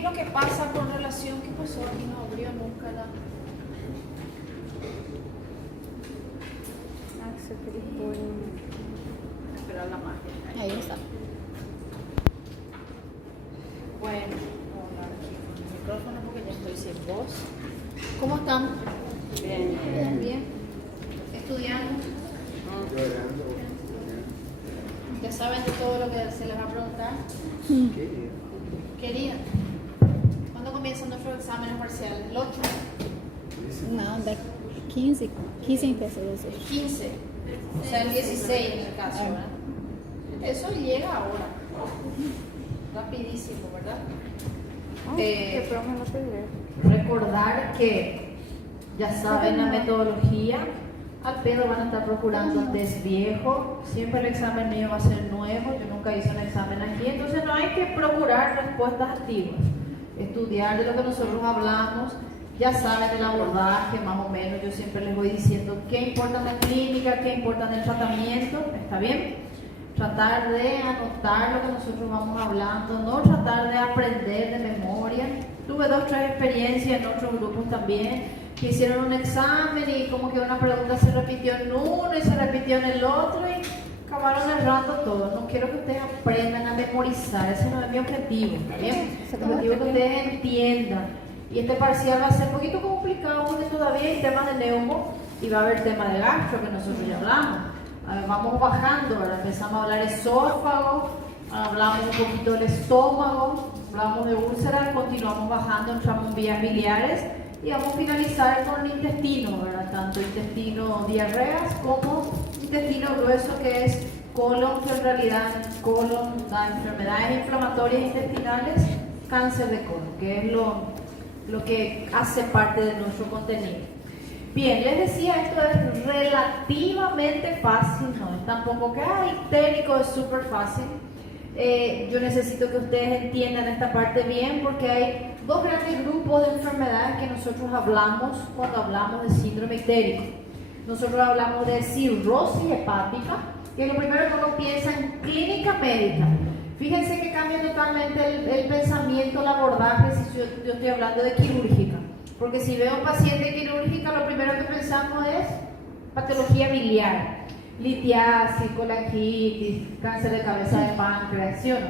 es lo que pasa con relación? ¿Qué pasó? Aquí no abrió nunca la... Esperar la magia. Ahí está. Bueno, vamos a hablar aquí con el micrófono porque ya estoy sin voz. ¿Cómo están? Bien. Bien, bien. Estudiando. Ya saben de todo lo que se les va a preguntar. ¿Qué día? ¿Cuándo comienzan nuestros exámenes parciales? ¿El 8? No, de 15 empieza a decir. 15. O sea, el 16 en el caso, ¿verdad? Eso llega ahora. Rapidísimo, ¿verdad? ¿Qué profe no te Recordar que ya saben la metodología. Al pedo van a estar procurando un test viejo. Siempre el examen mío va a ser nuevo. Yo nunca hice un examen aquí. Entonces no hay que procurar respuestas activas. Estudiar de lo que nosotros hablamos. Ya saben el abordaje, más o menos. Yo siempre les voy diciendo qué importa en la clínica, qué importa en el tratamiento. ¿Está bien? Tratar de anotar lo que nosotros vamos hablando. No tratar de aprender de memoria. Tuve 2 o 3 experiencias en otros grupos también, que hicieron un examen y como que una pregunta se repitió en uno y se repitió en el otro y acabaron errando todo. No quiero que ustedes aprendan a memorizar, ese no es mi objetivo, ¿está bien? El objetivo es que ustedes entiendan. Y este parcial va a ser un poquito complicado porque todavía hay temas de neumo y va a haber temas de gastro que nosotros ya hablamos. Vamos bajando, ahora empezamos a hablar esófago, hablamos un poquito del estómago, hablamos de úlceras, continuamos bajando, entramos en vías biliares. Y vamos a finalizar con el intestino, ¿verdad? Tanto intestino diarreas como intestino grueso, que es colon, que en realidad colon da enfermedades inflamatorias intestinales, cáncer de colon, que es lo que hace parte de nuestro contenido. Bien, les decía, esto es relativamente fácil, no es tampoco que, técnico, es súper fácil. Yo necesito que ustedes entiendan esta parte bien porque hay 2 grandes grupos de enfermedades que nosotros hablamos cuando hablamos de síndrome ictérico. Nosotros hablamos de cirrosis hepática, que es lo primero que uno piensa en clínica médica. Fíjense que cambia totalmente el pensamiento, el abordaje si yo estoy hablando de quirúrgica. Porque si veo un paciente quirúrgica, lo primero que pensamos es patología biliar. Litiasis, colangitis, cáncer de cabeza de páncreas, ¿sí o no?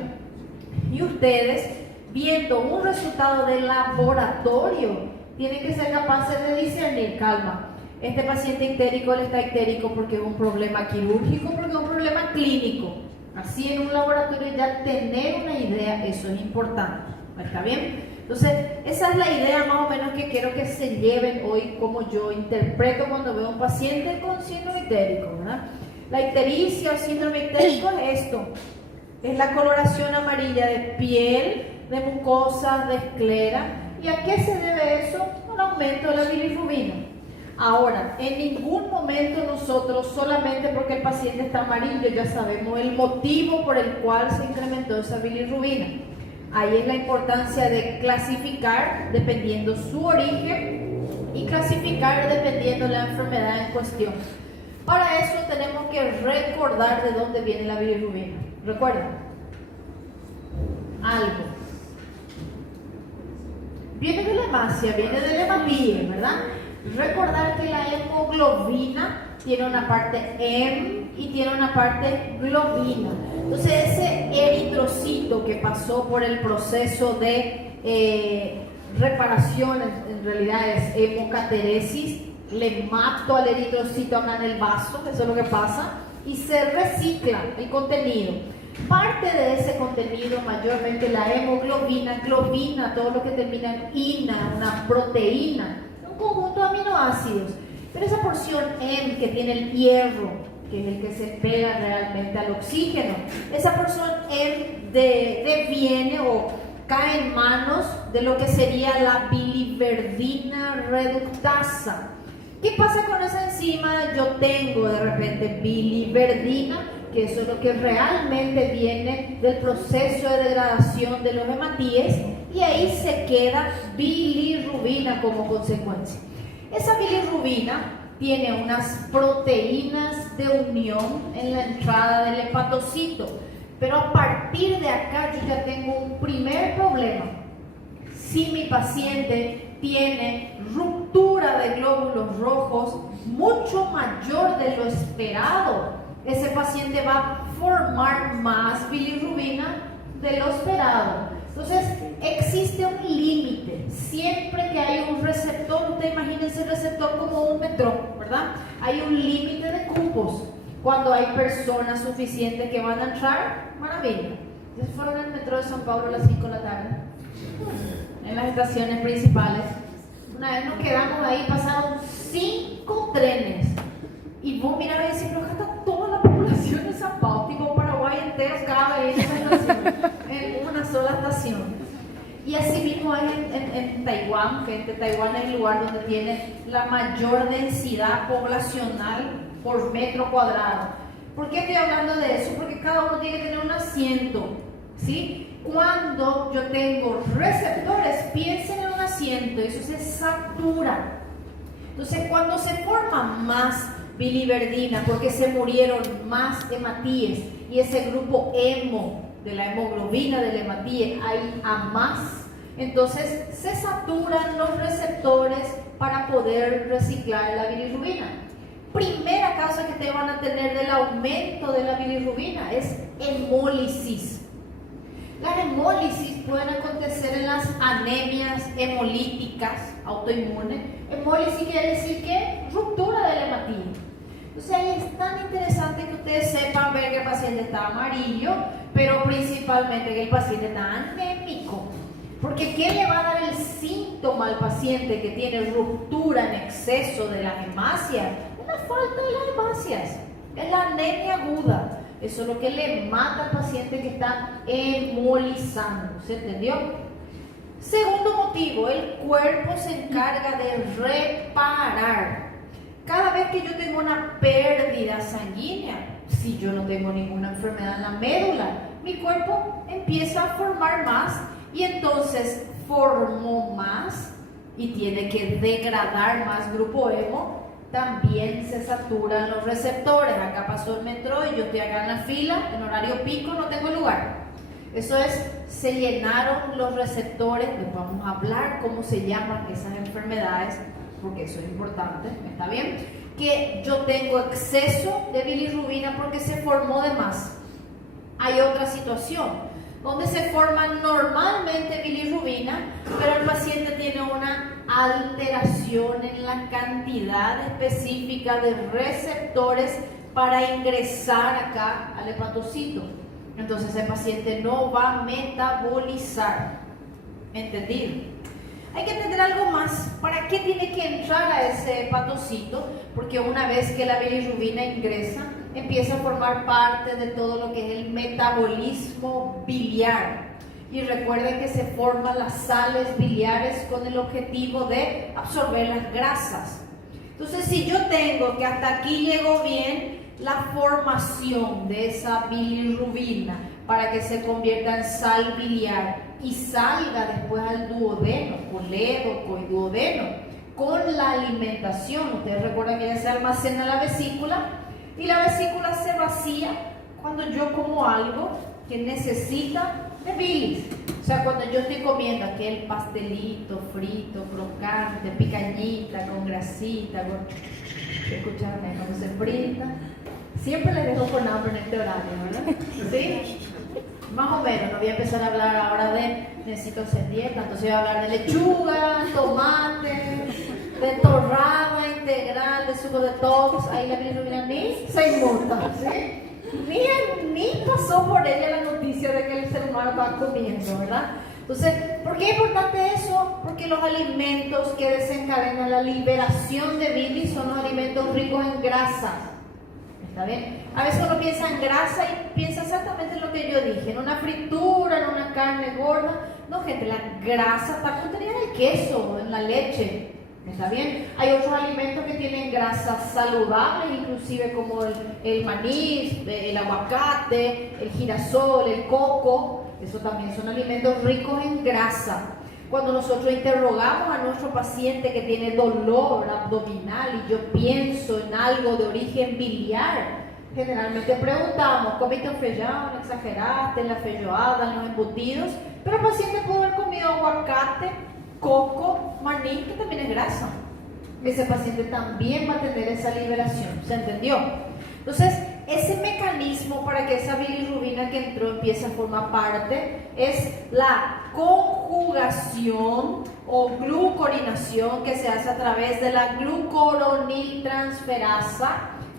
Y ustedes, viendo un resultado de laboratorio, tienen que ser capaces de discernir, calma, este paciente ictérico, él está ictérico porque es un problema quirúrgico, porque es un problema clínico. Así en un laboratorio ya tener una idea, eso es importante, ¿está bien? Entonces, esa es la idea más o menos que quiero que se lleven hoy, como yo interpreto cuando veo a un paciente con síndrome ictérico, ¿verdad? La ictericia o síndrome ictérico es esto, es la coloración amarilla de piel, de mucosa, de esclera. ¿Y a qué se debe eso? Un aumento de la bilirrubina. Ahora, en ningún momento nosotros, solamente porque el paciente está amarillo, ya sabemos el motivo por el cual se incrementó esa bilirrubina. Ahí es la importancia de clasificar dependiendo su origen y clasificar dependiendo la enfermedad en cuestión. Para eso tenemos que recordar de dónde viene la bilirrubina. ¿Recuerdan? Algo. Viene de la hemácia, viene de la hemapía, ¿verdad? Recordar que la hemoglobina tiene una parte hem y tiene una parte globina. Entonces ese eritrocito que pasó por el proceso de reparación, en realidad es hemocateresis, le mato al eritrocito acá en el vaso, eso es lo que pasa, y se recicla el contenido. Parte de ese contenido, mayormente la hemoglobina, globina, todo lo que termina en ina, una proteína, un conjunto de aminoácidos. Pero esa porción M que tiene el hierro, que es el que se pega realmente al oxígeno, esa porción M deviene o cae en manos de lo que sería la biliverdina reductasa. ¿Qué pasa con esa enzima? Yo tengo de repente biliverdina, que eso es lo que realmente viene del proceso de degradación de los hematíes, y ahí se queda bilirrubina como consecuencia. Esa bilirrubina tiene unas proteínas de unión en la entrada del hepatocito, pero a partir de acá yo ya tengo un primer problema. Si mi paciente tiene ruptura de glóbulos rojos mucho mayor de lo esperado, ese paciente va a formar más bilirrubina de lo esperado. Entonces, existe un límite. Siempre que hay un receptor, usted imagínense el receptor como un metro, ¿verdad? Hay un límite de cupos. Cuando hay personas suficientes que van a entrar, maravilla. Entonces fueron al metro de San Pablo a las 5 de la tarde, en las estaciones principales. Una vez nos quedamos ahí, pasaron 5 trenes. Y vos mirabas y decís, pero acá está toda la población de San Pablo, tipo Paraguay entero cabe en esa estación, en una sola estación. Y así mismo hay en Taiwán, que Taiwán es el lugar donde tiene la mayor densidad poblacional por metro cuadrado. ¿Por qué estoy hablando de eso? Porque cada uno tiene que tener un asiento, ¿sí? Cuando yo tengo receptores, piensen en un asiento, eso se satura. Entonces, cuando se forma más biliverdina, porque se murieron más hematíes, y ese grupo hemo, de la hemoglobina del hematíe, hay a más, entonces se saturan los receptores para poder reciclar la bilirrubina. Primera causa que te van a tener del aumento de la bilirrubina es hemólisis. Las hemólisis pueden acontecer en las anemias hemolíticas autoinmunes. Hemólisis quiere decir que ruptura del hematíe. Entonces ahí es tan interesante que ustedes sepan ver que el paciente está amarillo, pero principalmente que el paciente está anémico. Porque ¿qué le va a dar el síntoma al paciente que tiene ruptura en exceso de las hemácias? Una falta de las hemácias, es la anemia aguda. Eso es lo que le mata al paciente que está hemolizando. ¿Se entendió? Segundo motivo, el cuerpo se encarga de reparar. Cada vez que yo tengo una pérdida sanguínea, si yo no tengo ninguna enfermedad en la médula, mi cuerpo empieza a formar más y entonces formó más y tiene que degradar más grupo hemo. También se saturan los receptores. Acá pasó el metro y yo estoy acá en la fila, en horario pico, no tengo lugar. Eso es, se llenaron los receptores. Les vamos a hablar cómo se llaman esas enfermedades, porque eso es importante, ¿está bien? Que yo tengo exceso de bilirrubina porque se formó de más. Hay otra situación donde se forma normalmente bilirrubina, pero el paciente tiene una alteración en la cantidad específica de receptores para ingresar acá al hepatocito. Entonces el paciente no va a metabolizar. ¿Entendido? Hay que entender algo más. ¿Para qué tiene que entrar a ese hepatocito? Porque una vez que la bilirrubina ingresa, empieza a formar parte de todo lo que es el metabolismo biliar. Y recuerden que se forman las sales biliares con el objetivo de absorber las grasas. Entonces, si yo tengo que hasta aquí llegó bien la formación de esa bilirrubina para que se convierta en sal biliar y salga después al duodeno, colédoco y duodeno, con la alimentación. Ustedes recuerdan que ya se almacena la vesícula y la vesícula se vacía cuando yo como algo que necesita de bilis. O sea, cuando yo estoy comiendo aquel pastelito frito, crocante, picañita, con grasita, con... escucharme cómo se frita. Siempre les dejo con hambre en este horario, ¿verdad? ¿Sí? Más o menos, no voy a empezar a hablar ahora de necesito hacer dieta, entonces voy a hablar de lechuga, tomate, de torrada integral, de suco de tox. Ahí la bilirrubina ni se inmuta, ¿sí? Ni pasó por ella la noticia de que el ser humano va comiendo, ¿verdad? Entonces, ¿por qué es importante eso? Porque los alimentos que desencadenan la liberación de bilis son los alimentos ricos en grasas. ¿Está bien? A veces uno piensa en grasa y piensa exactamente en lo que yo dije, en una fritura, en una carne gorda. No, gente, la grasa está contenida en el queso, en la leche. ¿Está bien? Hay otros alimentos que tienen grasas saludables, inclusive como el maní, el aguacate, el girasol, el coco. Eso también son alimentos ricos en grasa. Cuando nosotros interrogamos a nuestro paciente que tiene dolor abdominal y yo pienso en algo de origen biliar, Generalmente preguntamos, ¿comiste un feijão? ¿Exageraste en la feijoada, en los embutidos? Pero el paciente puede haber comido aguacate, coco, maní, que también es grasa. Ese paciente también va a tener esa liberación, ¿se entendió? Entonces, ese mecanismo para que esa bilirrubina que entró empiece a formar parte es la conjugación o glucorinación que se hace a través de la glucoroniltransferasa,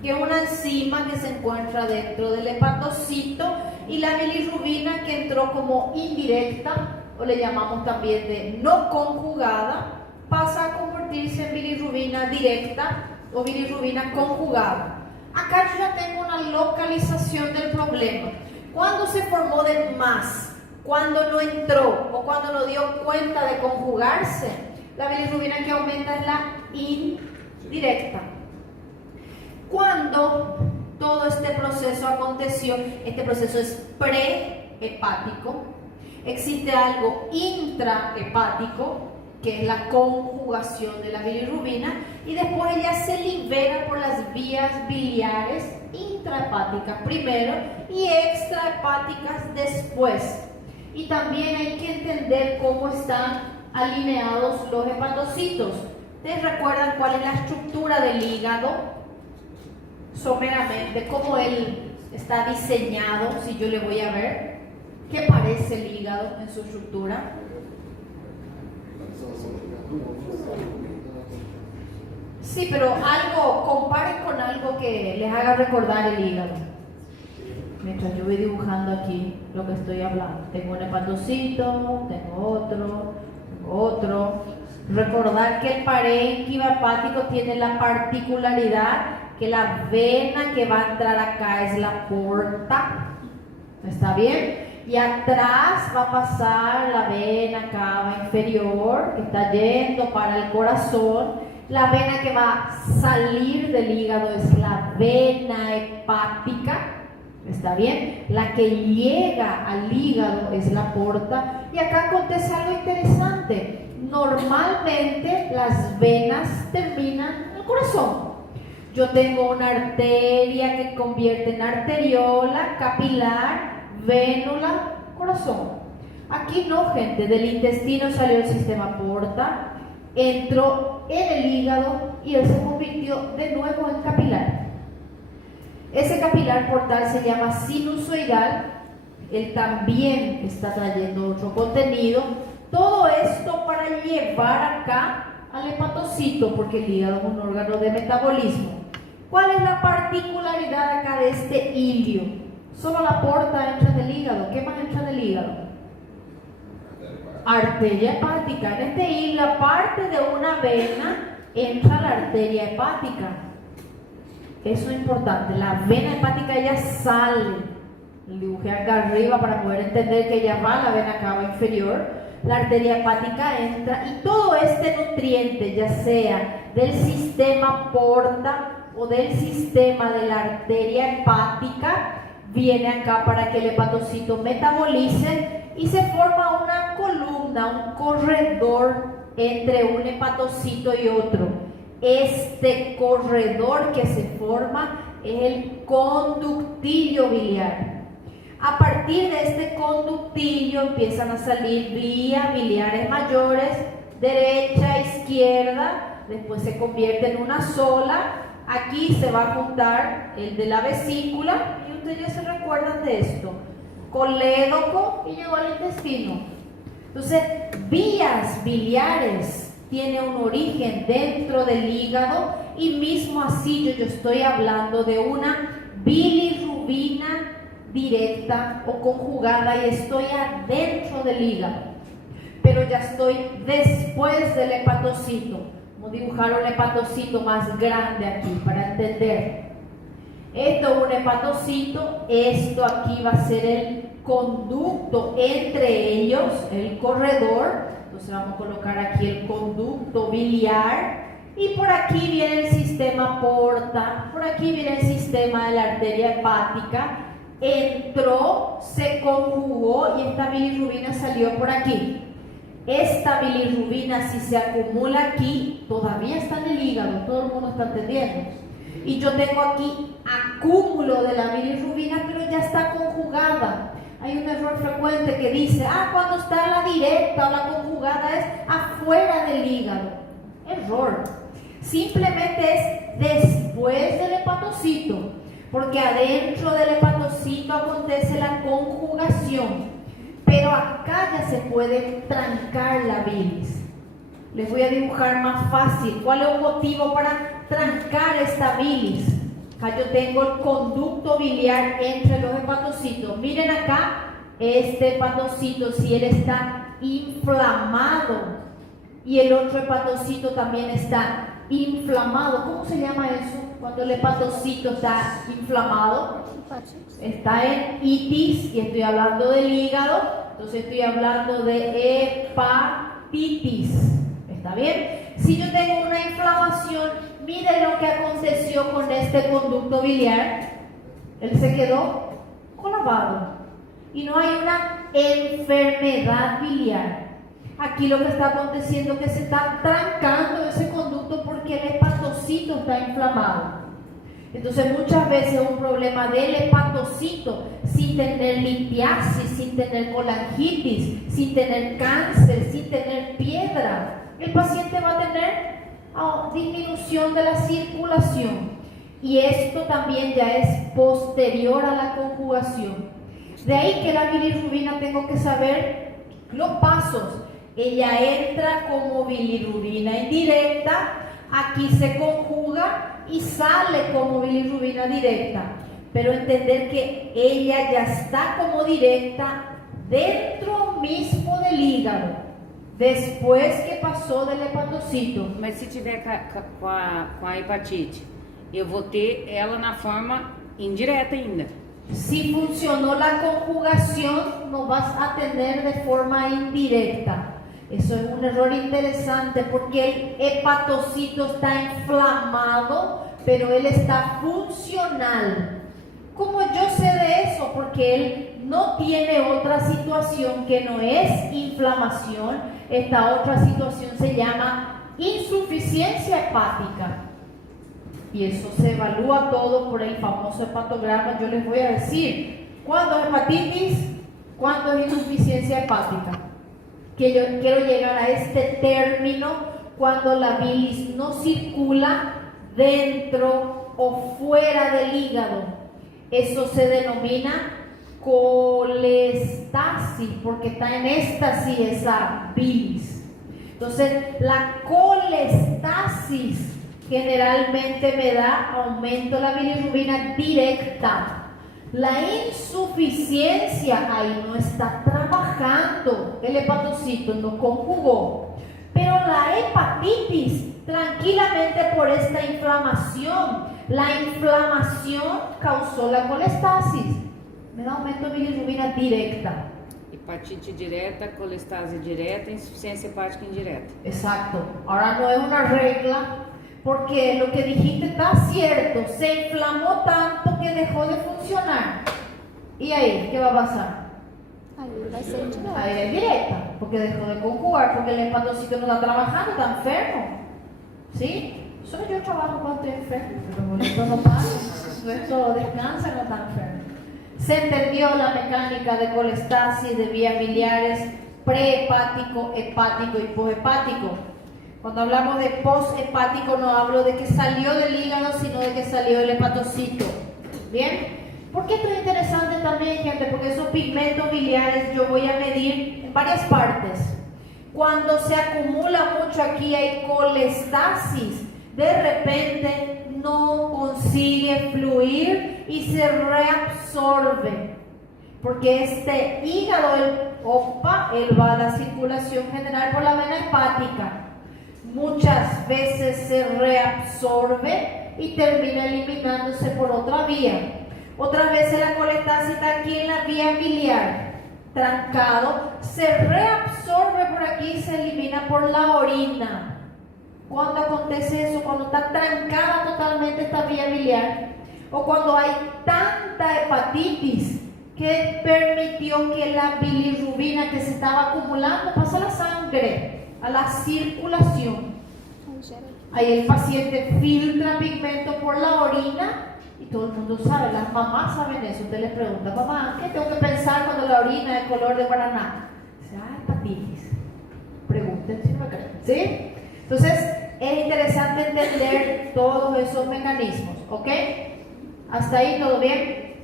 que es una enzima que se encuentra dentro del hepatocito, y la bilirrubina que entró como indirecta, o le llamamos también de no conjugada, pasa a convertirse en bilirrubina directa o bilirrubina conjugada. Acá yo ya tengo una localización del problema. ¿Cuándo se formó de más? ¿Cuándo no entró? ¿O cuando no dio cuenta de conjugarse? La bilirrubina que aumenta es la indirecta. Cuando todo este proceso aconteció, este proceso es prehepático, existe algo intrahepático, que es la conjugación de la bilirrubina, y después ella se libera por las vías biliares intrahepáticas primero y extrahepáticas después. Y también hay que entender cómo están alineados los hepatocitos. ¿Ustedes recuerdan cuál es la estructura del hígado? Someramente, cómo él está diseñado, si yo le voy a ver. ¿Qué parece el hígado en su estructura? Sí, pero algo, comparen con algo que les haga recordar el hígado. Mientras yo voy dibujando aquí lo que estoy hablando. Tengo un hepatocito, tengo otro. Recordar que el parénquima hepático tiene la particularidad que la vena que va a entrar acá es la porta. ¿Está bien? Y atrás va a pasar la vena cava inferior que está yendo para el corazón. La vena que va a salir del hígado es la vena hepática. ¿Está bien? La que llega al hígado es la porta. Y acá acontece algo interesante. Normalmente las venas terminan en el corazón. Yo tengo una arteria que convierte en arteriola, capilar, vénula, corazón. Aquí no, gente. Del intestino salió el sistema porta, entró en el hígado y él se convirtió de nuevo en capilar. Ese capilar portal se llama sinusoidal. Él también está trayendo otro contenido. Todo esto para llevar acá al hepatocito, porque el hígado es un órgano de metabolismo. ¿Cuál es la particularidad acá de este ilio? Solo la porta entra del hígado. ¿Qué más entra del hígado? Arteria hepática. En este hilo, aparte de una vena, entra la arteria hepática. Eso es importante. La vena hepática ya sale. Lo dibujé acá arriba para poder entender que ya va la vena cava inferior. La arteria hepática entra y todo este nutriente, ya sea del sistema porta o del sistema de la arteria hepática, viene acá para que el hepatocito metabolice y se forma una columna, un corredor entre un hepatocito y otro. Este corredor que se forma es el conductillo biliar. A partir de este conductillo empiezan a salir vías biliares mayores, derecha, izquierda, después se convierte en una sola. Aquí se va a juntar el de la vesícula, y ustedes ya se recuerdan de esto, colédoco, y llegó al intestino. Entonces, vías biliares tiene un origen dentro del hígado, y mismo así yo estoy hablando de una bilirrubina directa o conjugada y estoy adentro del hígado, pero ya estoy después del hepatocito. Vamos a dibujar un hepatocito más grande aquí para entender. Esto es un hepatocito, esto aquí va a ser el conducto entre ellos, el corredor. Entonces vamos a colocar aquí el conducto biliar, y por aquí viene el sistema porta, por aquí viene el sistema de la arteria hepática. Entró, se conjugó y esta bilirrubina salió por aquí. Esta bilirrubina, si se acumula aquí, todavía está en el hígado, todo el mundo está entendiendo. Y yo tengo aquí acúmulo de la bilirrubina, pero ya está conjugada. Hay un error frecuente que dice, cuando está la directa o la conjugada es afuera del hígado. Error. Simplemente es después del hepatocito, porque adentro del hepatocito acontece la conjugación. Pero acá ya se puede trancar la bilis. Les voy a dibujar más fácil. ¿Cuál es el motivo para trancar esta bilis? Acá yo tengo el conducto biliar entre los hepatocitos. Miren acá, este hepatocito, si él está inflamado y el otro hepatocito también está inflamado. ¿Cómo se llama eso? Cuando el hepatocito está inflamado. Está en itis, y estoy hablando del hígado, entonces estoy hablando de hepatitis. ¿Está bien? Si yo tengo una inflamación, miren lo que aconteció con este conducto biliar. Él se quedó colapsado. Y no hay una enfermedad biliar. Aquí lo que está aconteciendo es que se está trancando ese conducto porque el hepatocito está inflamado. Entonces muchas veces un problema del hepatocito, sin tener litiasis, sin tener colangitis, sin tener cáncer, sin tener piedra, el paciente va a tener disminución de la circulación. Y esto también ya es posterior a la conjugación. De ahí que la bilirrubina tengo que saber los pasos. Ella entra como bilirrubina indirecta, aquí se conjuga y sale como bilirrubina directa. Pero entender que ella ya está como directa dentro mismo del hígado, después que passou del hepatocito. Mas se tiver com a hepatite, eu vou ter ela na forma indireta ainda. Si funcionó la conjugación, no vas a tener de forma indirecta. Eso es un error interesante porque el hepatocito está inflamado, pero él está funcional. ¿Cómo yo sé de eso? Porque él no tiene otra situación que no es inflamación. Esta otra situación se llama insuficiencia hepática. Y eso se evalúa todo por el famoso hepatograma. Yo les voy a decir cuándo es hepatitis, cuándo es insuficiencia hepática. Que yo quiero llegar a este término cuando la bilis no circula dentro o fuera del hígado. Eso se denomina colestasis, porque está en éxtasis esa bilis. Entonces, la colestasis generalmente me da aumento de la bilirrubina directa. La insuficiencia, ahí no está trabajando el hepatocito, no conjugó. Pero la hepatitis, tranquilamente por esta inflamación, la inflamación causó la colestasis. Me da aumento de bilirrubina directa. Hepatite direta, colestase direta, insuficiência hepática indireta. Exacto. Ahora no es una regla, porque lo que dijiste está cierto. Se inflamó tanto que dejó de funcionar. ¿Y ahí qué va a pasar? Ahí vai ser indireto. Ahí es directa, porque dejó de conjugar, porque el hepatocito no está trabajando, está enfermo. ¿Sí? Solo yo trabajo cuando estoy enfermo, pero esto no pasa. Esto descansa, no está enfermo. Se entendió la mecánica de colestasis, de vías biliares, prehepático, hepático y poshepático. Cuando hablamos de poshepático no hablo de que salió del hígado, sino de que salió del hepatocito. ¿Bien? ¿Por qué esto es interesante también, gente? Porque esos pigmentos biliares yo voy a medir en varias partes. Cuando se acumula mucho aquí hay colestasis, de repente no consigue fluir y se reabsorbe. Porque este hígado, él va a la circulación general por la vena hepática. Muchas veces se reabsorbe y termina eliminándose por otra vía. Otras veces la colestasis está aquí en la vía biliar, trancado, se reabsorbe por aquí y se elimina por la orina. ¿Cuándo acontece eso? Cuando está trancada totalmente esta vía biliar, o cuando hay tanta hepatitis que permitió que la bilirrubina que se estaba acumulando pase a la sangre, a la circulación. gera. Ahí el paciente filtra pigmento por la orina y todo el mundo sabe, las mamás saben eso. Usted les pregunta, mamá, ¿qué tengo que pensar cuando la orina es color de guaraná? Dice, hepatitis. Pregunten si no me creen, ¿sí? Entonces, es interesante entender todos esos mecanismos, ¿ok? ¿Hasta ahí todo bien?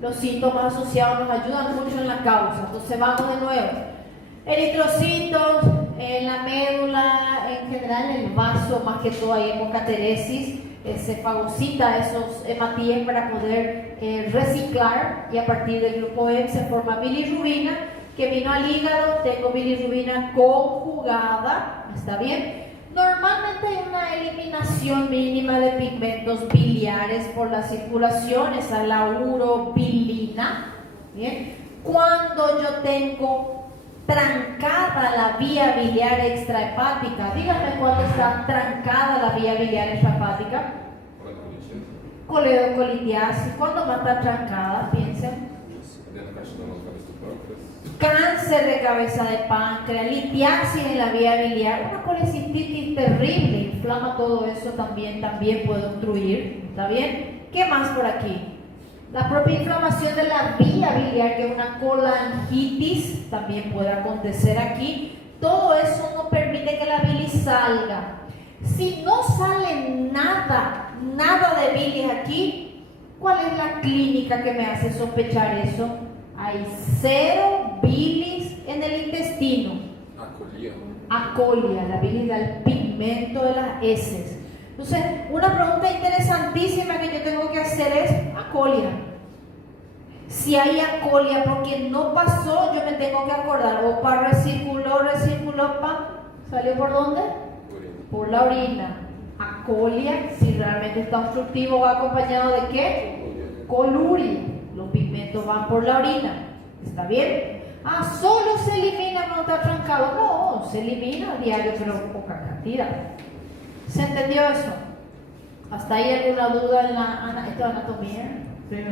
Los síntomas asociados nos ayudan mucho en la causa. Entonces, vamos de nuevo. Eritrocitos en la médula, en general en el vaso, más que todo hay hemocateresis, se fagocita esos hematíes para poder reciclar, y a partir del grupo M se forma bilirrubina que vino al hígado. Tengo bilirrubina conjugada, ¿está bien? Normalmente hay una eliminación mínima de pigmentos biliares por la circulación, esa es la urobilina, ¿bien? Cuando yo tengo trancada la vía biliar extrahepática, díganme cuándo está trancada la vía biliar extrahepática. Coledocolitiasis. ¿Cuándo va a estar trancada? Piensen. Cáncer de cabeza de páncreas, litiasis en la vía biliar, una colecistitis terrible, inflama todo eso, también puede obstruir, ¿está bien? ¿Qué más por aquí? La propia inflamación de la vía biliar, que es una colangitis, también puede acontecer aquí. Todo eso no permite que la bilis salga. Si no sale nada de bilis aquí, ¿cuál es la clínica que me hace sospechar eso? Hay cero bilis en el intestino. Acolia, la bilis da el pigmento de las heces. Entonces, una pregunta interesantísima que yo tengo que hacer es acolia. Si hay acolia porque no pasó, yo me tengo que acordar. Opa, recirculó, ¿salió por dónde? Por la orina. Acolia, si realmente está obstructivo, va acompañado de ¿qué? Coluria. Los pigmentos van por la orina. ¿Está bien? Solo se elimina cuando está trancado. No, se elimina a diario, pero poca cantidad. ¿Se entendió eso? ¿Hasta ahí alguna duda en la anatomía? Pero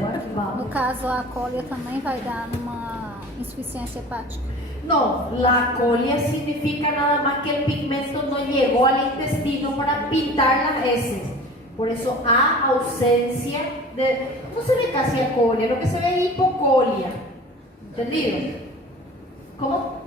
bueno, vamos. No caso, a colia também vai dar numa insuficiência hepática. No, la colia significa nada más que el pigmento no llegó al intestino para pintar las heces. Por eso, ausencia de... No se ve casi acolia, lo que se ve es hipocolia. ¿Entendido? ¿Cómo?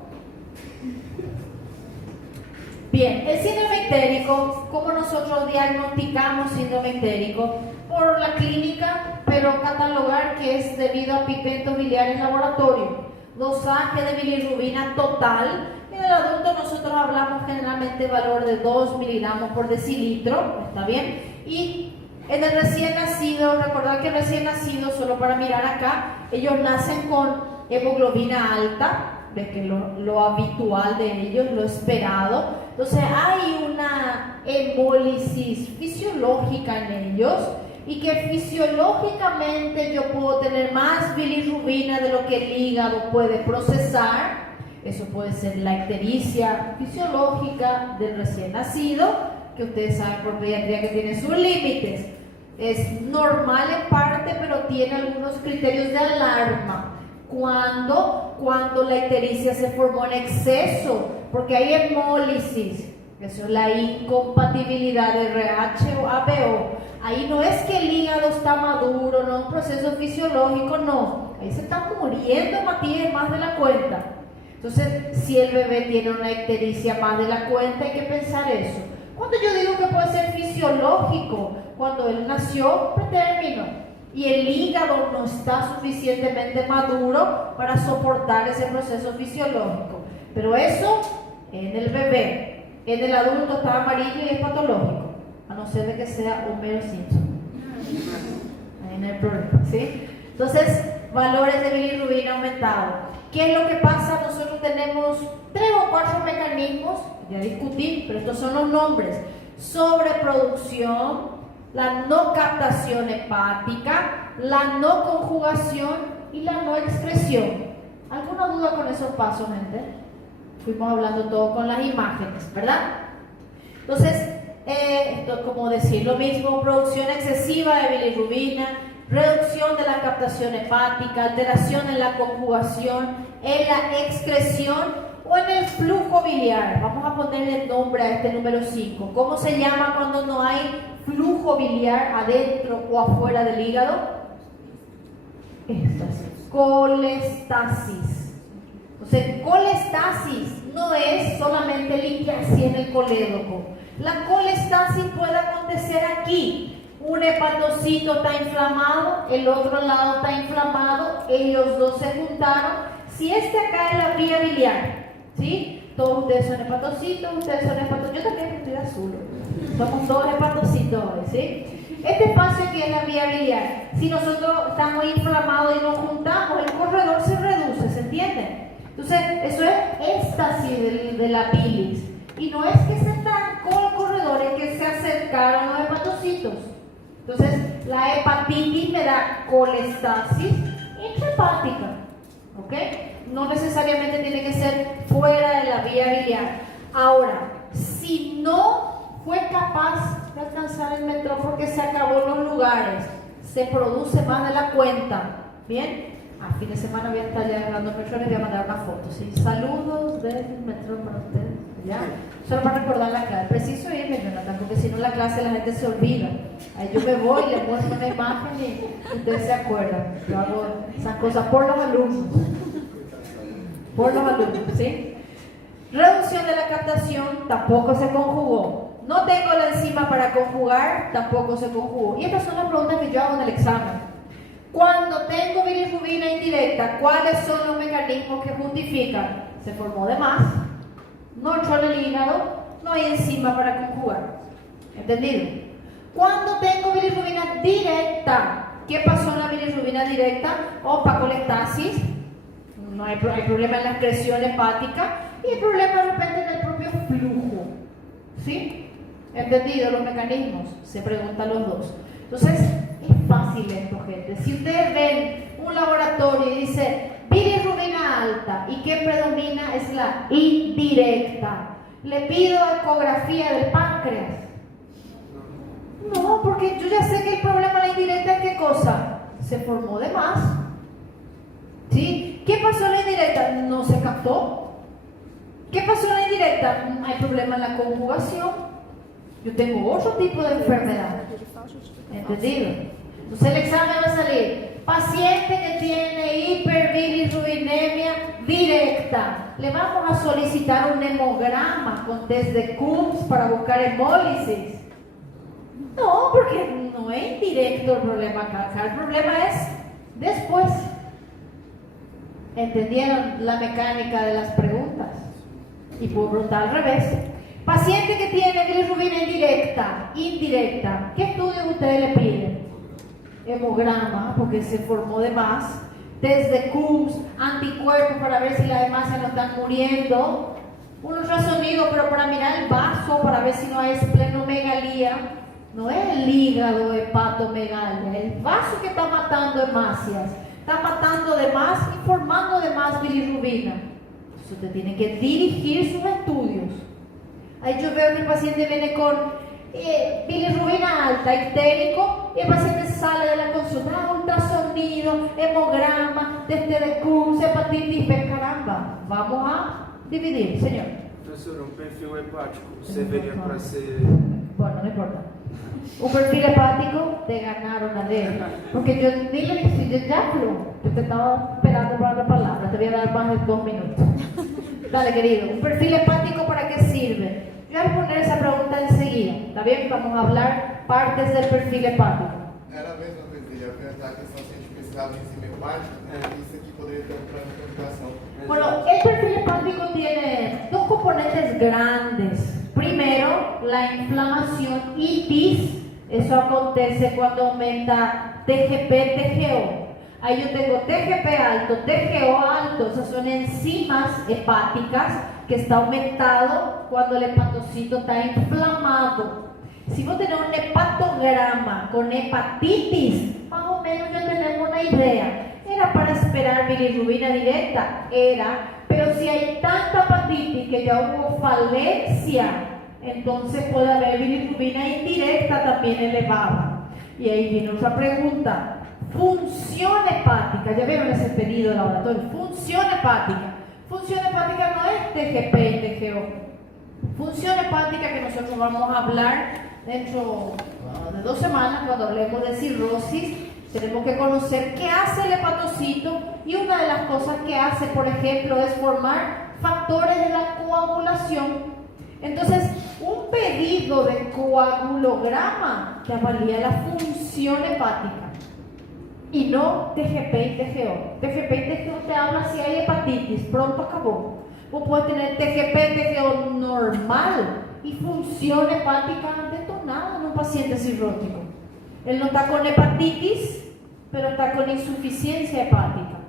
Bien, el síndrome ictérico, ¿cómo nosotros diagnosticamos síndrome ictérico? Por la clínica, pero catalogar que es debido a pigmentos biliares en laboratorio. Dosaje de bilirrubina total. En el adulto nosotros hablamos generalmente de valor de 2 miligramos por decilitro, ¿está bien? Y en el recién nacido, recordad que el recién nacido, solo para mirar acá, ellos nacen con hemoglobina alta, ves que lo habitual de ellos, lo esperado. Entonces hay una hemólisis fisiológica en ellos, y que fisiológicamente yo puedo tener más bilirrubina de lo que el hígado puede procesar. Eso puede ser la ictericia fisiológica del recién nacido, que ustedes saben por pediatría que tiene sus límites. Es normal en parte, pero tiene algunos criterios de alarma. Cuando la ictericia se formó en exceso, porque hay hemólisis, eso es la incompatibilidad de RH o ABO. Ahí no es que el hígado está maduro, no es un proceso fisiológico, no. Ahí se está muriendo hematíes más de la cuenta. Entonces, si el bebé tiene una ictericia más de la cuenta, hay que pensar eso. Cuando yo digo que puede ser fisiológico, cuando él nació pretérmino y el hígado no está suficientemente maduro para soportar ese proceso fisiológico. Pero eso en el bebé. En el adulto está amarillo y es patológico, a no ser de que sea Homero Simpson. Ahí no hay problema, ¿sí? Entonces, valores de bilirrubina aumentados. ¿Qué es lo que pasa? Nosotros tenemos 3 o 4 mecanismos, ya discutí, pero estos son los nombres. Sobreproducción, la no captación hepática, la no conjugación y la no excreción. ¿Alguna duda con esos pasos, gente? Fuimos hablando todo con las imágenes, ¿verdad? Entonces, esto es como decir lo mismo: producción excesiva de bilirrubina, reducción de la captación hepática, alteración en la conjugación, en la excreción o en el flujo biliar. Vamos a ponerle nombre a este número 5. ¿Cómo se llama cuando no hay flujo biliar adentro o afuera del hígado? Éxtasis. Colestasis. Entonces, colestasis no es solamente limpiarse en el colédoco. La colestasis puede acontecer aquí. Un hepatocito está inflamado, el otro lado está inflamado, ellos dos se juntaron. Si este acá es la vía biliar, ¿sí? Todos ustedes son hepatocitos, ustedes son hepatocitos. Yo también estoy azul. Somos dos hepatocitos hoy, ¿sí? Este espacio aquí es la vía biliar. Si nosotros estamos inflamados y nos juntamos, el corredor se reduce, ¿se entiende? Entonces, eso es éxtasis de la bilis. Y no es que se trancó el corredor, es que se acercaron los hepatocitos. Entonces, la hepatitis me da colestasis intrahepática, ¿ok? No necesariamente tiene que ser fuera de la vía biliar. Ahora, si no fue capaz de alcanzar el metro porque se acabó en los lugares, se produce más de la cuenta, ¿bien? A fin de semana voy a estar ya dando personas y voy a mandar una foto, ¿sí? Saludos del metro para ustedes, ¿ya? Solo para recordar la clase. Preciso irme, Jonathan, porque si no en la clase la gente se olvida. Ahí yo me voy, le muestro una imagen y ustedes se acuerdan. Yo hago esas cosas por los alumnos. Por los alumnos, ¿sí? Reducción de la captación, tampoco se conjugó. No tengo la enzima para conjugar, tampoco se conjugó. Y estas son las preguntas que yo hago en el examen. Cuando tengo bilirrubina indirecta, ¿cuáles son los mecanismos que justifican? Se formó de más, no entró en el hígado, no hay enzima para conjugar. ¿Entendido? Cuando tengo bilirrubina directa, ¿qué pasó en la bilirrubina directa? Opa, colestasis, no hay problema en la excreción hepática y el problema de repente en el propio flujo. ¿Sí? ¿Entendido los mecanismos? Se preguntan los dos. Entonces, es fácil esto, gente. Si ustedes ven un laboratorio y dice bilirrubina alta y que predomina es la indirecta, le pido ecografía del páncreas. No, porque yo ya sé que el problema de la indirecta es qué cosa. Se formó de más. ¿Sí? ¿Qué pasó en la indirecta? No se captó. ¿Qué pasó en la indirecta? Hay problema en la conjugación. Yo tengo otro tipo de enfermedad. ¿Entendido? Entonces el examen va a salir. Paciente que tiene hiperbilirrubinemia directa. Le vamos a solicitar un hemograma con test de Coombs para buscar hemólisis. No, porque no es indirecto el problema acá. El problema es después. ¿Entendieron la mecánica de las preguntas? Y puedo preguntar al revés. Paciente que tiene bilirrubina indirecta, ¿qué estudios ustedes le piden? Hemograma, porque se formó de más, test de Coombs, anticuerpos para ver si las hemácias no están muriendo, un ultrasonido, pero para mirar el vaso, para ver si no hay esplenomegalía, no es el hígado hepatomegalia, el vaso que está matando hemácias, está matando de más y formando de más bilirrubina. Entonces usted tiene que dirigir sus estudios. Ahí yo veo que el paciente viene con bilirrubina alta, ictérico, y el paciente sale de la consulta, ultrasonido, hemograma, test de Coombs, hepatitis B, caramba. Vamos a dividir, señor. Professor, un perfil hepático serviría para ser... Bueno, no importa. Un perfil hepático, te ganaron a ver. Porque yo ni le dije, ya hablo. Yo te estaba esperando para la palabra, te voy a dar más de 2 minutos. Dale, querido. ¿Un perfil hepático para qué sirve? Yo voy a responder esa pregunta enseguida. ¿Está bien? Vamos a hablar partes del perfil hepático. Era mesmo, eu ia perguntar a questão se a gente precisava de enzima hepática, isso aqui poderia ter uma complicação. Bueno, el perfil hepático tiene dos componentes grandes. Primero, la inflamación itis. Eso acontece cuando aumenta TGP, TGO. Ahí yo tengo TGP alto, TGO alto. Esas son enzimas hepáticas que está aumentado cuando el hepatocito está inflamado. Si vos tenés un hepatograma con hepatitis, más o menos ya tenemos una idea. Era para esperar bilirrubina directa, pero si hay tanta hepatitis que ya hubo falencia, entonces puede haber bilirrubina indirecta también elevada. Y ahí viene otra pregunta. Función hepática, ya vieron ese pedido de laboratorio. Función hepática. Función hepática no es TGP y TGO. Función hepática que nosotros vamos a hablar dentro de 2 semanas cuando hablemos de cirrosis. Tenemos que conocer qué hace el hepatocito y una de las cosas que hace, por ejemplo, es formar factores de la coagulación. Entonces, un pedido de coagulograma llamaría la función hepática y no TGP y TGO. TGP y TGO te habla si hay hepatitis, pronto acabó. Vos puedes tener TGP, TGO normal y función hepática detonada en un paciente cirrótico. Él no está con hepatitis, pero está con insuficiencia hepática.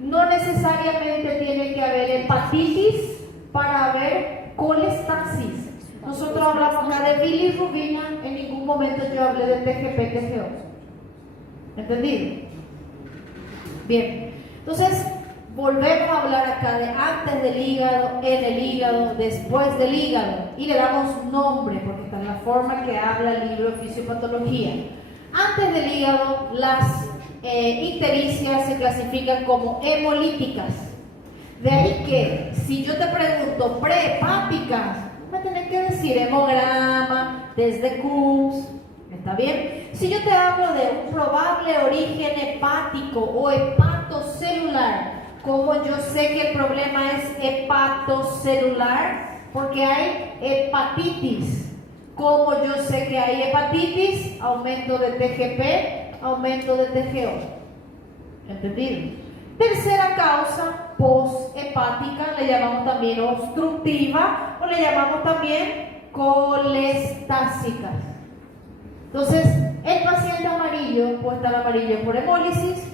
No necesariamente tiene que haber hepatitis para haber colestasis. Nosotros hablamos acá de bilirrubina, en ningún momento yo hablé de TGP, TGO. ¿Entendido? Bien, entonces volvemos a hablar acá de antes del hígado, en el hígado, después del hígado, y le damos nombre porque está en la forma que habla el libro de Fisiopatología. Antes del hígado, las ictericias se clasifican como hemolíticas. De ahí que, si yo te pregunto prehepáticas, me tenés que decir hemograma, test de Coombs, ¿está bien? Si yo te hablo de un probable origen hepático o hepatocelular, como yo sé que el problema es hepatocelular, porque hay hepatitis. Como yo sé que hay hepatitis, aumento de TGP, aumento de TGO. ¿Entendido? Tercera causa, poshepática, le llamamos también obstructiva o le llamamos también colestásica. Entonces, el paciente amarillo puede estar amarillo por hemólisis,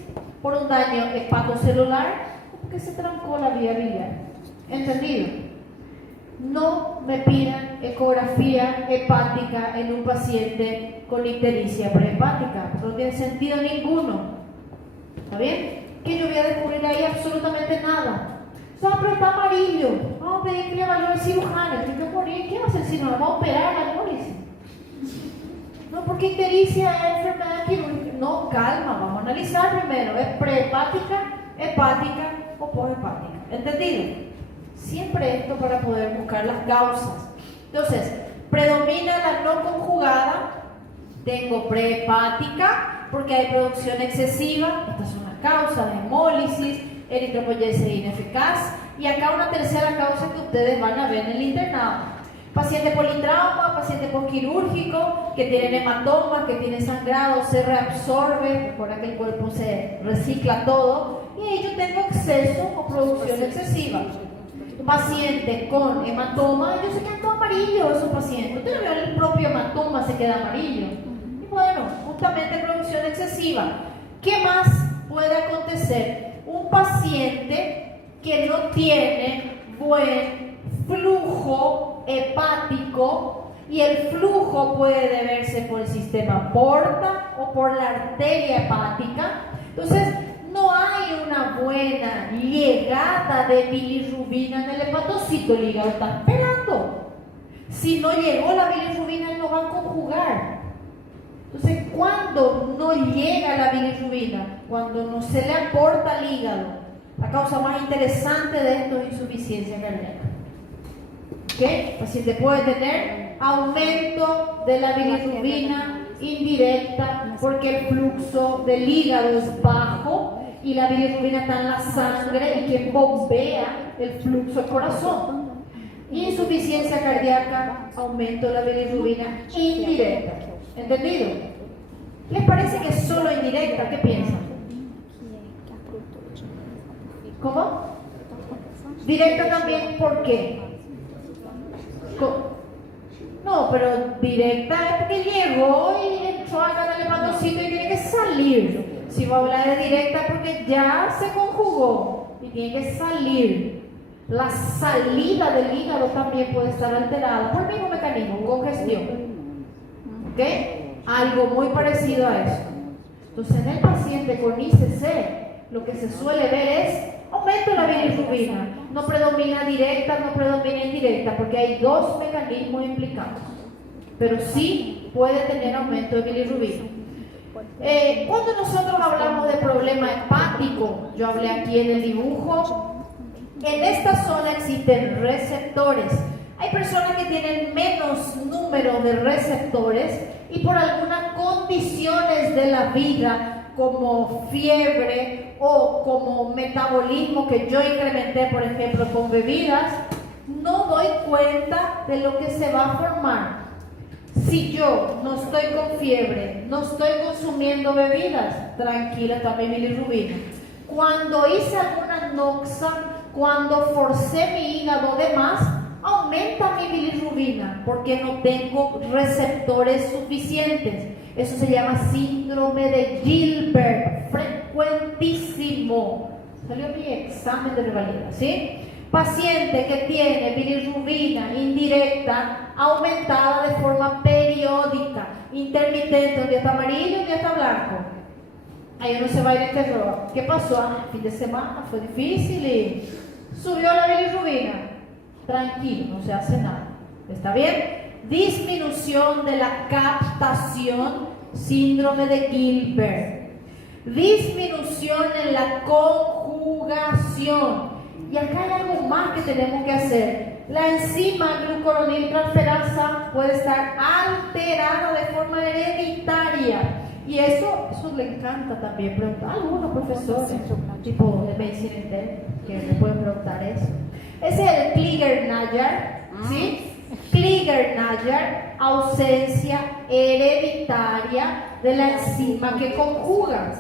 por un daño hepatocelular, porque se trancó la vía biliar. ¿Entendido? No me pidan ecografía hepática en un paciente con ictericia prehepática. No tiene sentido ninguno. ¿Está bien? Que yo voy a descubrir ahí absolutamente nada. O sea, pero está amarillo. Vamos a pedir que le evalúe el cirujano. Tiene que morir. ¿Qué va a hacer si no le vamos a operar la hemólisis? No, porque ictericia es enfermedad quirúrgica. No, calma. Vamos a analizar primero. ¿Es prehepática, hepática o poshepática? ¿Entendido? Siempre esto para poder buscar las causas. Entonces, predomina la no conjugada. Tengo prehepática porque hay producción excesiva. Estas son las causas de hemólisis, eritropoyesis ineficaz. Y acá una tercera causa que ustedes van a ver en el internado. Paciente politrauma, paciente postquirúrgico, que tienen hematomas, que tienen sangrado, se reabsorbe. Recuerda que el cuerpo se recicla todo. Y ahí yo tengo exceso o producción excesiva. Paciente con hematoma, yo sé que está amarillo esos pacientes. Usted ve el propio hematoma se queda amarillo. Y bueno, justamente producción excesiva. ¿Qué más puede acontecer? Un paciente que no tiene buen flujo hepático, y el flujo puede deberse por el sistema porta o por la arteria hepática. Entonces, no hay una buena llegada de bilirrubina en el hepatocito. El hígado está esperando. Si no llegó la bilirrubina, no va a conjugar. Entonces, cuando no llega la bilirrubina, cuando no se le aporta al hígado, la causa más interesante de esto es insuficiencia cardíaca. ¿Okay? El paciente puede tener aumento de la bilirrubina indirecta porque el flujo del hígado es bajo y la bilirrubina está en la sangre y que bombea el flujo al corazón. Insuficiencia cardíaca, aumento de la bilirrubina indirecta. ¿Entendido? ¿Les parece que es solo indirecta? ¿Qué piensan? ¿Cómo? Directa también, ¿por qué? No, pero directa es porque llegó y entró acá en el hepatocito y tiene que salir. Si voy a hablar de directa porque ya se conjugó y tiene que salir. La salida del hígado también puede estar alterada por el mismo mecanismo, congestión. ¿Ok? Algo muy parecido a eso. Entonces, en el paciente con ICC, lo que se suele ver es aumento de la bilirrubina. No predomina directa, no predomina indirecta, porque hay dos mecanismos implicados. Pero sí puede tener aumento de bilirrubina. Cuando nosotros hablamos de problema hepático, yo hablé aquí en el dibujo, en esta zona existen receptores. Hay personas que tienen menos número de receptores y por algunas condiciones de la vida, como fiebre o como metabolismo que yo incrementé, por ejemplo, con bebidas, no doy cuenta de lo que se va a formar. Si yo no estoy con fiebre, no estoy consumiendo bebidas, tranquila, está mi bilirrubina. Cuando hice alguna noxa, cuando forcé mi hígado de más, aumenta mi bilirrubina porque no tengo receptores suficientes. Eso se llama síndrome de Gilbert, frecuentísimo. Salió mi examen de rivalidad, ¿sí? Paciente que tiene bilirrubina indirecta aumentada de forma periódica, intermitente, un día está amarillo, un día está blanco. Ahí uno se va a ir en terror. ¿Qué pasó? El fin de semana fue difícil y subió la bilirrubina. Tranquilo, no se hace nada. ¿Está bien? Disminución de la captación, síndrome de Gilbert. Disminución en la conjugación. Y acá hay algo más que tenemos que hacer. La enzima glucuroniltransferasa puede estar alterada de forma hereditaria. Y eso le encanta también preguntar a algunos profesores, tipo de medicina interna, que me pueden preguntar eso. Ese es el Klinger-Najar, ¿sí? Klinger-Najar, ausencia hereditaria de la enzima que conjuga.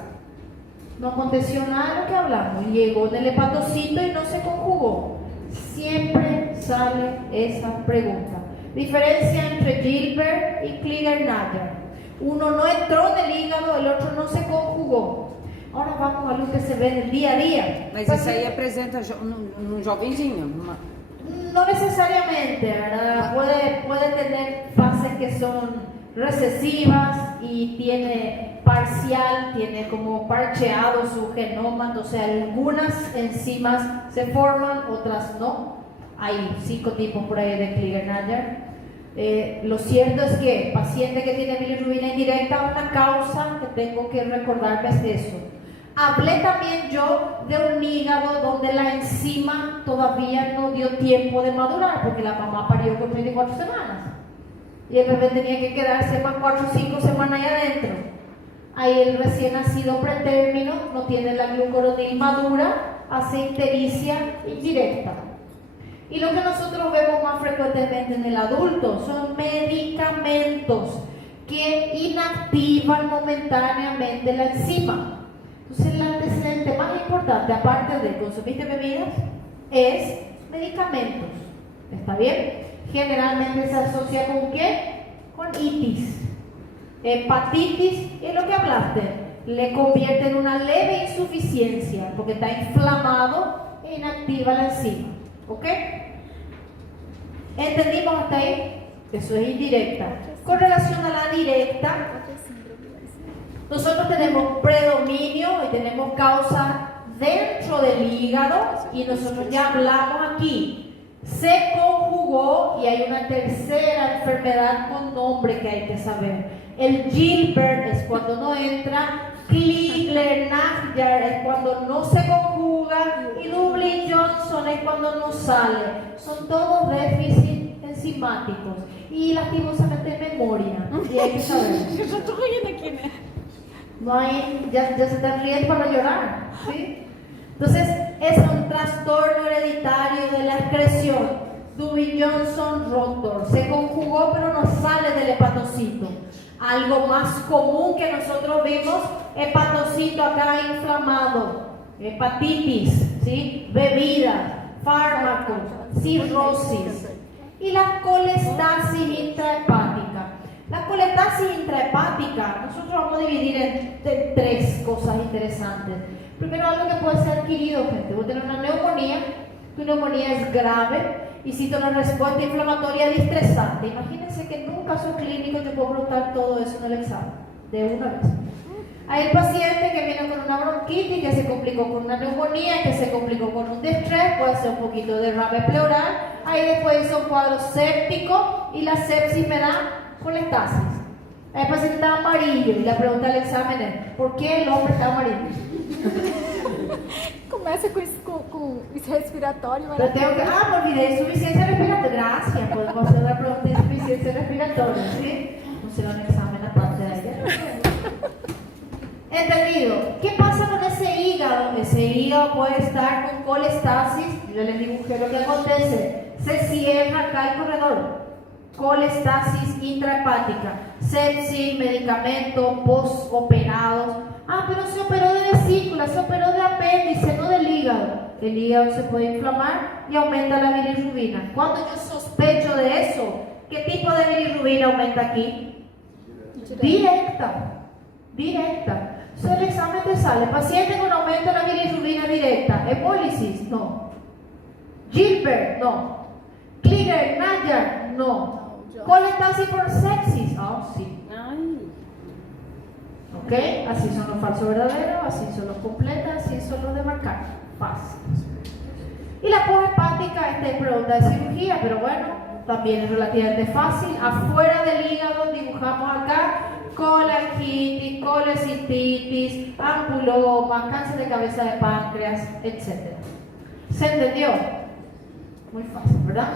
No aconteció nada de lo que hablamos, llegó en el hepatocito y no se conjugó. Siempre sale esa pregunta. Diferencia entre Gilbert y Klinger-Najar. Uno no entró en el hígado, el otro no se conjugó. Ahora vamos a lo que se ve en el día a día. Mas isso aí apresenta num jovenzinho? No necesariamente, ¿verdad? Puede tener fases que son recesivas y tiene parcial, tiene como parcheado su genoma, entonces algunas enzimas se forman, otras no. Hay 5 tipos por ahí de Klinger-Najar. Lo cierto es que paciente que tiene bilirrubina indirecta, una causa que tengo que recordarme es eso. Hablé también yo de un hígado donde la enzima todavía no dio tiempo de madurar porque la mamá parió con 24 semanas y el bebé tenía que quedarse más 4 o 5 semanas ahí adentro. Ahí el recién nacido pretérmino no tiene la glucuronil madura, hace ictericia indirecta. Y lo que nosotros vemos más frecuentemente en el adulto son medicamentos que inactivan momentáneamente la enzima. Entonces el antecedente más importante, aparte de consumir bebidas, es medicamentos. ¿Está bien? Generalmente se asocia con ¿qué? Con itis. Hepatitis, es lo que hablaste, le convierte en una leve insuficiencia porque está inflamado e inactiva la enzima. ¿Ok? ¿Entendimos hasta ahí? Eso es indirecta. Con relación a la directa, nosotros tenemos predominio y tenemos causa dentro del hígado y nosotros ya hablamos aquí. Se conjugó y hay una tercera enfermedad con nombre que hay que saber. El Gilbert es cuando no entra, Klinger-Najar es cuando no se conjuga y Dublin-Johnson es cuando no sale. Son todos déficits enzimáticos y lastimosamente memoria. Y hay que saber. Eu já tô rindo aqui, né? No hay, ya se están riendo para llorar, ¿sí? Entonces, es un trastorno hereditario de la excreción. Dublin-Johnson-Rotor. Se conjugó, pero no sale del hepatocito. Algo más común que nosotros vimos, hepatocito acá inflamado, hepatitis, ¿sí? Bebida, fármacos, cirrosis. Y la colestasis intrahepática. La colestasis intrahepática, nosotros vamos a dividir en 3 cosas interesantes. Primero, algo que puede ser adquirido, gente. Vos tenés una neumonía, tu neumonía es grave y cita una respuesta inflamatoria distresante. Imagínense que en un caso clínico yo puedo preguntar todo eso en el examen, de una vez. Hay el paciente que viene con una bronquitis, que se complicó con una neumonía, que se complicó con un distrés, puede ser un poquito de derrame pleural. Ahí después hizo un cuadro séptico y la sepsis me da colestasis. El paciente está amarillo y la pregunta del examen es, ¿por qué el hombre está amarillo? Começa com isso respiratório, vai Pero lá. tengo que, me olvidé, insuficiencia respiratoria. Gracias, podemos hacer una pregunta de insuficiencia respiratoria, ¿sí? No será un examen aparte de ella. ¿Entendido? ¿Qué pasa con ese hígado? Ese hígado puede estar con colestasis. Yo les dibujé lo que acontece. Se cierra acá el corredor. Colestasis intrahepática, sepsis, medicamentos, postoperados. Pero se operó de vesícula, se operó de apéndice, no del hígado. El hígado se puede inflamar y aumenta la bilirrubina. Cuando yo sospecho de eso, ¿qué tipo de bilirrubina aumenta aquí? Directa. Si el examen te sale, paciente con aumento de la bilirrubina directa, hemólisis, no. Gilbert, no. Klinger-Najar, no. Colestasis por sepsis, sí. Ai. ¿Ok? Así son los falsos verdaderos, así son los completos, así son los de marcar. Fácil. Y la poshepática, esta es pregunta de cirugía, pero bueno, también es relativamente fácil. Afuera del hígado dibujamos acá colangitis, colecistitis, ampuloma, cáncer de cabeza de páncreas, etc. ¿Se entendió? Muy fácil, ¿verdad?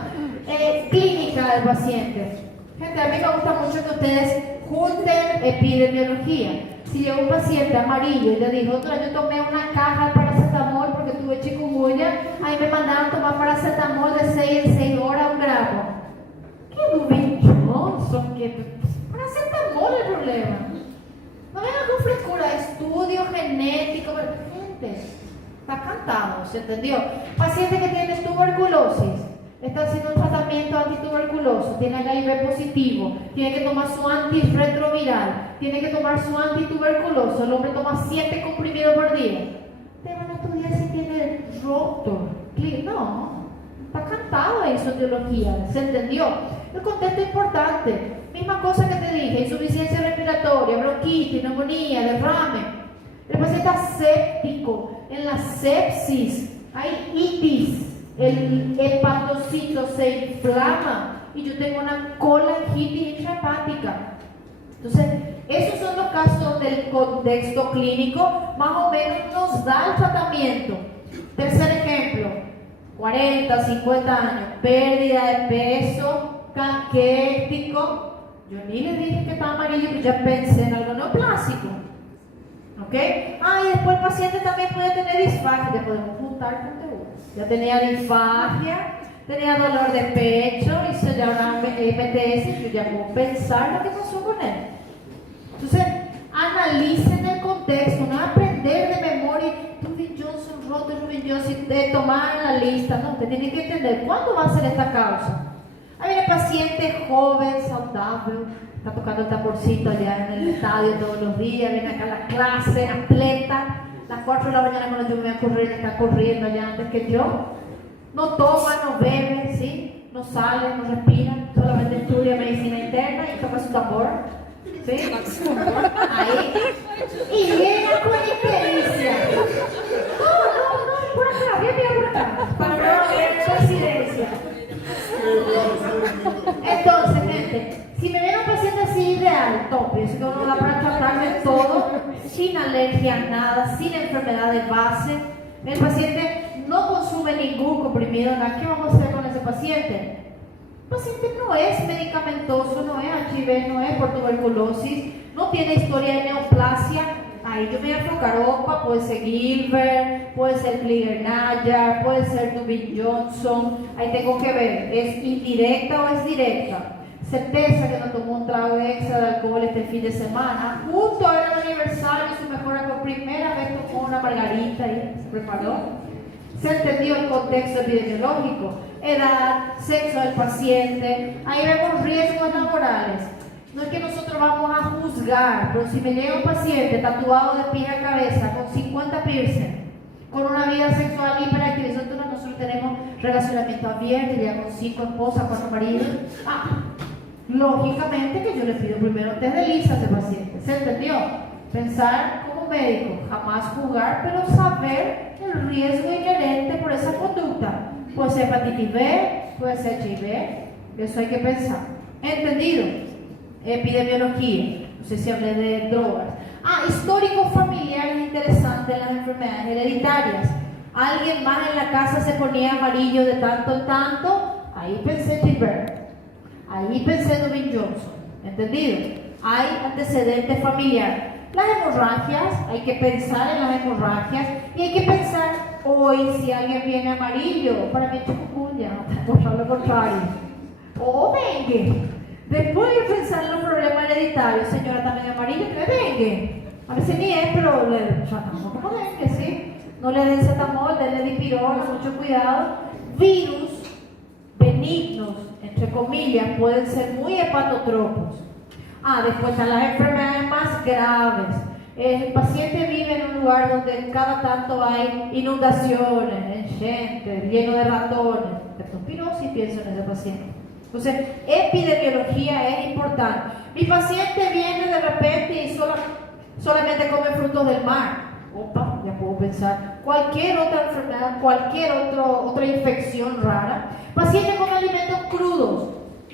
Clínica del paciente. Gente, a mí me gusta mucho que ustedes junten epidemiología. Si llegó un paciente amarillo y le dijo, doctora, yo tomé una caja de paracetamol porque tuve chikungunya, ahí me mandaron tomar paracetamol de 6 en 6 horas, 1 gramo. ¿Qué dubichoso? ¿Qué? Paracetamol es el problema. No vengan con frescura, estudio genético, gente. Está cantado, ¿se entendió? Paciente que tiene tuberculosis, está haciendo un tratamiento antituberculoso, tiene HIV positivo, tiene que tomar su antirretroviral, tiene que tomar su antituberculoso, el hombre toma 7 comprimidos por día. Te van a estudiar si tiene rotor. No, está cantado ahí su etiología, ¿se entendió? El contexto es importante. Misma cosa que te dije, insuficiencia respiratoria, bronquitis, neumonía, derrame. El paciente está séptico. En la sepsis hay itis, el hepatocito se inflama y yo tengo una colangitis intrahepática. Entonces, esos son los casos del contexto clínico, más o menos nos da el tratamiento. Tercer ejemplo, 40, 50 años, pérdida de peso, caquético. Yo ni le dije que estaba amarillo, pero ya pensé en algo neoplásico. ¿Ok? Y después el paciente también puede tener disfagia, ya podemos juntar con T1. Ya tenía disfagia, tenía dolor de pecho, hizo ya una MTS, yo ya puedo pensar lo que pasó con él. Entonces, analicen el contexto, no aprender de memoria, Rubin Johnson, Rubin Johnson, de tomar la lista, no, usted tiene que entender cuándo va a ser esta causa. Ahí viene paciente joven, saludable, está tocando el tamborcito allá en el estadio todos los días, viene acá a la clase, atleta, las 4 de la mañana cuando yo me voy a correr, está corriendo allá antes que yo. No toma, no bebe, ¿sí? No sale, no respira, solamente estudia medicina interna y toca su tambor, ¿sí? Ahí. Y llega con ictericia. No, por acá, bien por acá. Para no haber coincidencia. Entonces, gente, si me viene un paciente así ideal, top, eso que uno da para tratarme todo, sin alergia a nada, sin enfermedad de base, el paciente no consume ningún comprimido, nada, ¿qué vamos a hacer con ese paciente? El paciente no es medicamentoso, no es HIV, no es por tuberculosis, no tiene historia de neoplasia. Ahí yo me voy a enfocar OPA, puede ser Gilbert, puede ser Klinger-Najar, puede ser Rubin Johnson. Ahí tengo que ver, ¿es indirecta o es directa? Certeza que no tomó un trago extra de alcohol este fin de semana. Justo era el aniversario, su mejor por primera vez tomó una margarita y se preparó. Se entendió el contexto epidemiológico, edad, sexo del paciente. Ahí vemos riesgos laborales. No es que nosotros vamos a juzgar, pero si me llega un paciente tatuado de pies a cabeza, con 50 piercing, con una vida sexual hiperactiva, nosotros tenemos relacionamiento abierto, ya con 5 esposas, 4 maridos. Lógicamente que yo le pido primero test de lisa a ese paciente. ¿Se entendió? Pensar como médico, jamás juzgar, pero saber el riesgo inherente por esa conducta. Puede ser hepatitis B, puede ser HIV, eso hay que pensar. ¿Entendido? Epidemiología. No sé si hablé de drogas. Históricos familiares interesantes en las enfermedades hereditarias. Alguien más en la casa se ponía amarillo de tanto en tanto, ahí pensé Gilbert, ahí pensé Dwayne Johnson, ¿entendido? Hay antecedente familiar. Las hemorragias, hay que pensar en las hemorragias y hay que pensar hoy si alguien viene amarillo, para mí es chikungunya, por lo contrario, o dengue. Después de pensar en los problemas hereditarios, señora también amarillo, que dengue. A veces ni es, pero tratamos como dengue, ¿sí? No le den cetamol, denle dipirona, mucho cuidado. Virus benignos, entre comillas, pueden ser muy hepatotropos. Después están las enfermedades más graves. El paciente vive en un lugar donde cada tanto hay inundaciones, gente, lleno de ratones. Leptospirosis, pienso en ese paciente. Entonces, epidemiología es importante. Mi paciente viene de repente y solamente come frutos del mar. Opa, ya puedo pensar. Cualquier otra enfermedad, cualquier otra infección rara. Paciente con alimentos crudos.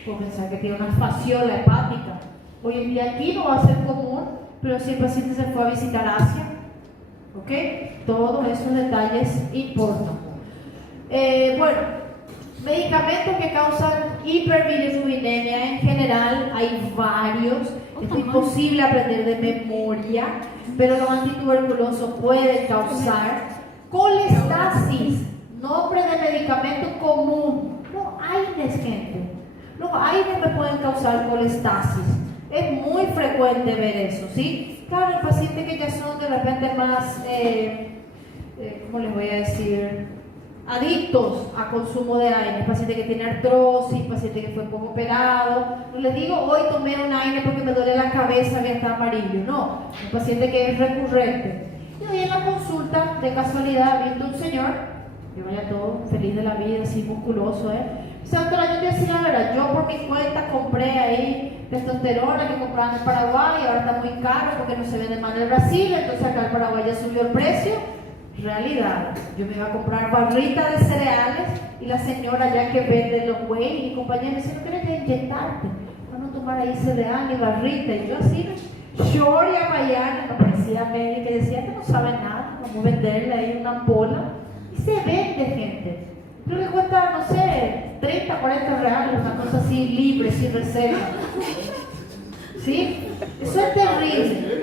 Puedo pensar que tiene una fasciola hepática. Hoy en día aquí no va a ser común, pero si el paciente se fue a visitar Asia, ¿ok? Todos esos detalles importan. Medicamentos que causan hiperbilirubinemia en general, hay varios. Es imposible aprender de memoria, pero los antituberculosos pueden causar colestasis, nombre de medicamento común. Los AINES, gente. Los AINES me pueden causar colestasis. Es muy frecuente ver eso, ¿sí? Claro, el paciente que ya son de repente más, ¿cómo les voy a decir? Adictos a consumo de AINES, paciente que tiene artrosis, paciente que fue poco operado. No les digo, hoy tomé un AINES porque me duele la cabeza, que está amarillo. No, un paciente que es recurrente. Y hoy en la consulta, de casualidad, viendo un señor, que vaya todo feliz de la vida, así musculoso, O sea, doctora, yo te decía la verdad, yo por mi cuenta compré ahí testosterona que compraban en Paraguay y ahora está muy caro porque no se vende más en el Brasil, entonces acá en Paraguay ya subió el precio. Realidad, yo me iba a comprar barrita de cereales y la señora ya que vende los whey, mi compañera me dice, no quieres que inyectarte, para no tomar ahí cereal ni barrita, y yo así, short y amayana, me parecía médica y decía que no sabe nada, vamos a venderle ahí una ampola, y se vende, gente. Creo que cuesta, no sé, 30, 40 reales, una cosa así libre, sin receta. ¿Sí? Eso es terrible.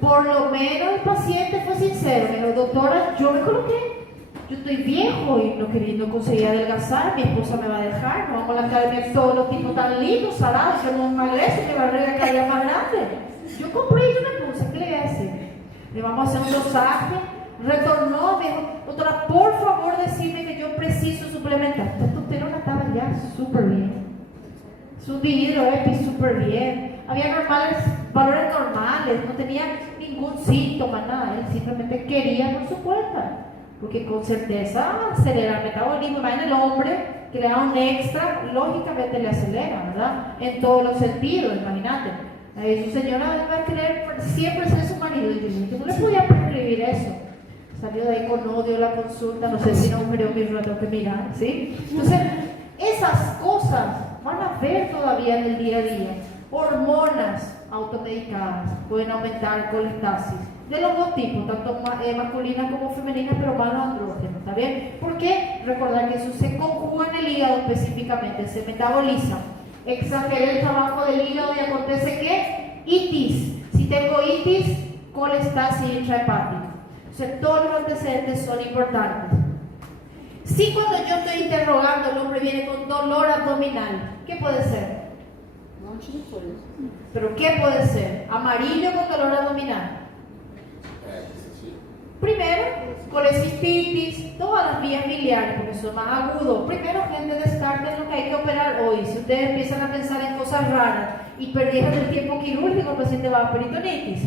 Por lo menos el paciente fue sincero. Me dijo, doctora, yo me coloqué. Yo estoy viejo y no conseguí adelgazar. Mi esposa me va a dejar. No vamos a la academia todos los tipos tan lindos, salados, que no emagrece, que barriga cada día más grande. Yo compré y yo me puse. ¿Qué le voy a decir? Le vamos a hacer un dosaje. Retornó, me dijo, doctora, por favor decime que yo preciso suplementar. La testosterona estaba ya súper bien. Su dihidroepi súper bien. Había valores normales, no tenía ningún síntoma, nada. Él simplemente quería por su cuenta. Porque con certeza acelera el metabolismo. Imagínate el hombre que le da un extra, lógicamente le acelera, ¿verdad? En todos los sentidos, imagínate. Su señora va a querer siempre ser su marido. Y yo no le podía prescribir eso. Salió de ahí con odio la consulta, no sé si no murió mismo, la tengo que mirar, ¿sí? Entonces, esas cosas van a ver todavía en el día a día. Hormonas automedicadas pueden aumentar colestasis de los dos tipos, tanto masculinas como femeninas, pero más los andrógenos, ¿está bien? ¿Por qué? Recordar que eso se conjuga en el hígado específicamente, se metaboliza. Exagera el trabajo del hígado y acontece que itis. Si tengo itis, colestasis intrahepática. O sea, todos los antecedentes son importantes. Si cuando yo estoy interrogando, el hombre viene con dolor abdominal, ¿qué puede ser? ¿Pero qué puede ser? Amarillo con dolor abdominal. Primero, colecistitis, todas las vías biliares, porque son más agudos. Primero, gente, descarten lo que hay que operar hoy. Si ustedes empiezan a pensar en cosas raras y perdieron el tiempo quirúrgico, el paciente va a peritonitis.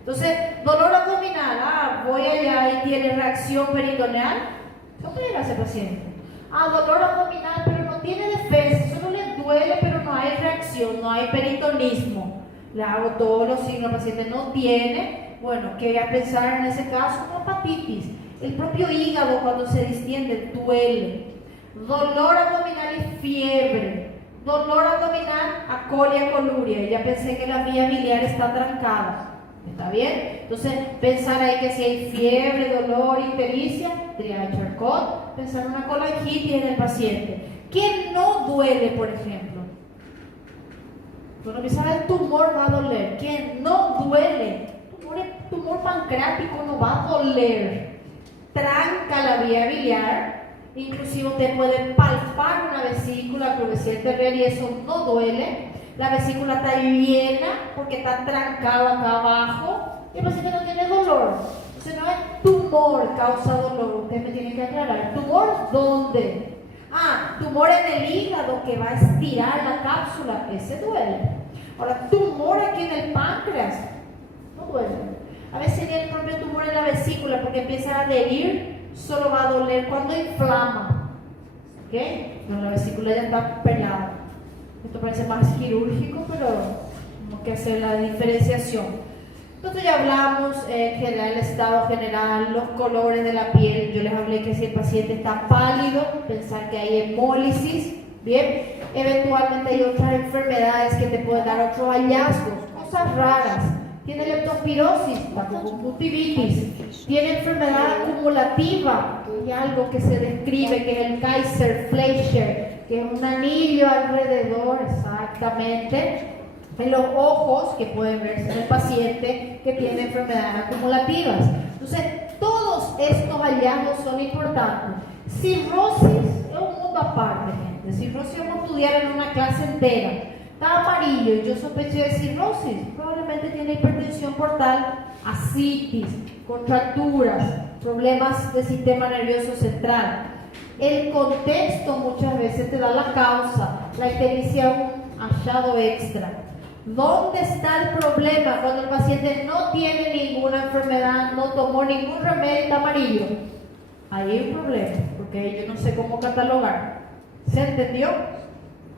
Entonces, dolor abdominal, voy allá y tiene reacción peritoneal, ¿qué opera ese paciente? Dolor abdominal, pero no tiene defensa, solo le duele, pero no hay reacción, no hay peritonismo. Le hago todos los signos, el paciente no tiene, bueno, ¿qué voy a pensar en ese caso? Una hepatitis. El propio hígado cuando se distiende duele. Dolor abdominal y fiebre. dolor abdominal, acolia, coluria. Ya pensé que la vía biliar está trancada. ¿Está bien? Entonces, pensar ahí que si hay fiebre, dolor, ictericia, triada Charcot, pensar una colangitis en el paciente. ¿Quién no duele, por ejemplo? Cuando empieza el tumor va a doler. ¿Quién no duele? Tumor pancreático no va a doler. Tranca la vía biliar. Inclusive usted puede palpar una vesícula, provesía terreno, y eso no duele. La vesícula está llena porque está trancada acá abajo y el paciente no tiene dolor. Entonces no es tumor causa dolor. Usted me tiene que aclarar. ¿Tumor dónde? Tumor en el hígado que va a estirar la cápsula. Ese duele. Ahora, tumor aquí en el páncreas no duele. A veces sería el propio tumor en la vesícula porque empieza a adherir. Solo va a doler cuando inflama. ¿Ok? Pero la vesícula ya está pelada. Esto parece más quirúrgico, pero tenemos que hacer la diferenciación. Nosotros ya hablamos en general, el estado general, los colores de la piel. Yo les hablé que si el paciente está pálido, pensar que hay hemólisis. Bien, eventualmente hay otras enfermedades que te pueden dar otros hallazgos, cosas raras. Tiene leptospirosis, la conjuntivitis, tiene enfermedad acumulativa, hay algo que se describe que es el Kaiser-Fleischer, que es un anillo alrededor, exactamente, en los ojos, que pueden verse en el paciente que tiene enfermedades acumulativas. Entonces, todos estos hallazgos son importantes. Cirrosis es un mundo aparte, gente. Cirrosis vamos a estudiar en una clase entera. Está amarillo y yo sospeché de cirrosis, probablemente tiene hipertensión portal, ascitis, contracturas, problemas del sistema nervioso central. El contexto muchas veces te da la causa, la ictericia es un hallazgo extra. ¿Dónde está el problema cuando el paciente no tiene ninguna enfermedad, no tomó ningún remedio, está amarillo? Ahí hay un problema, porque yo no sé cómo catalogar. ¿Se entendió?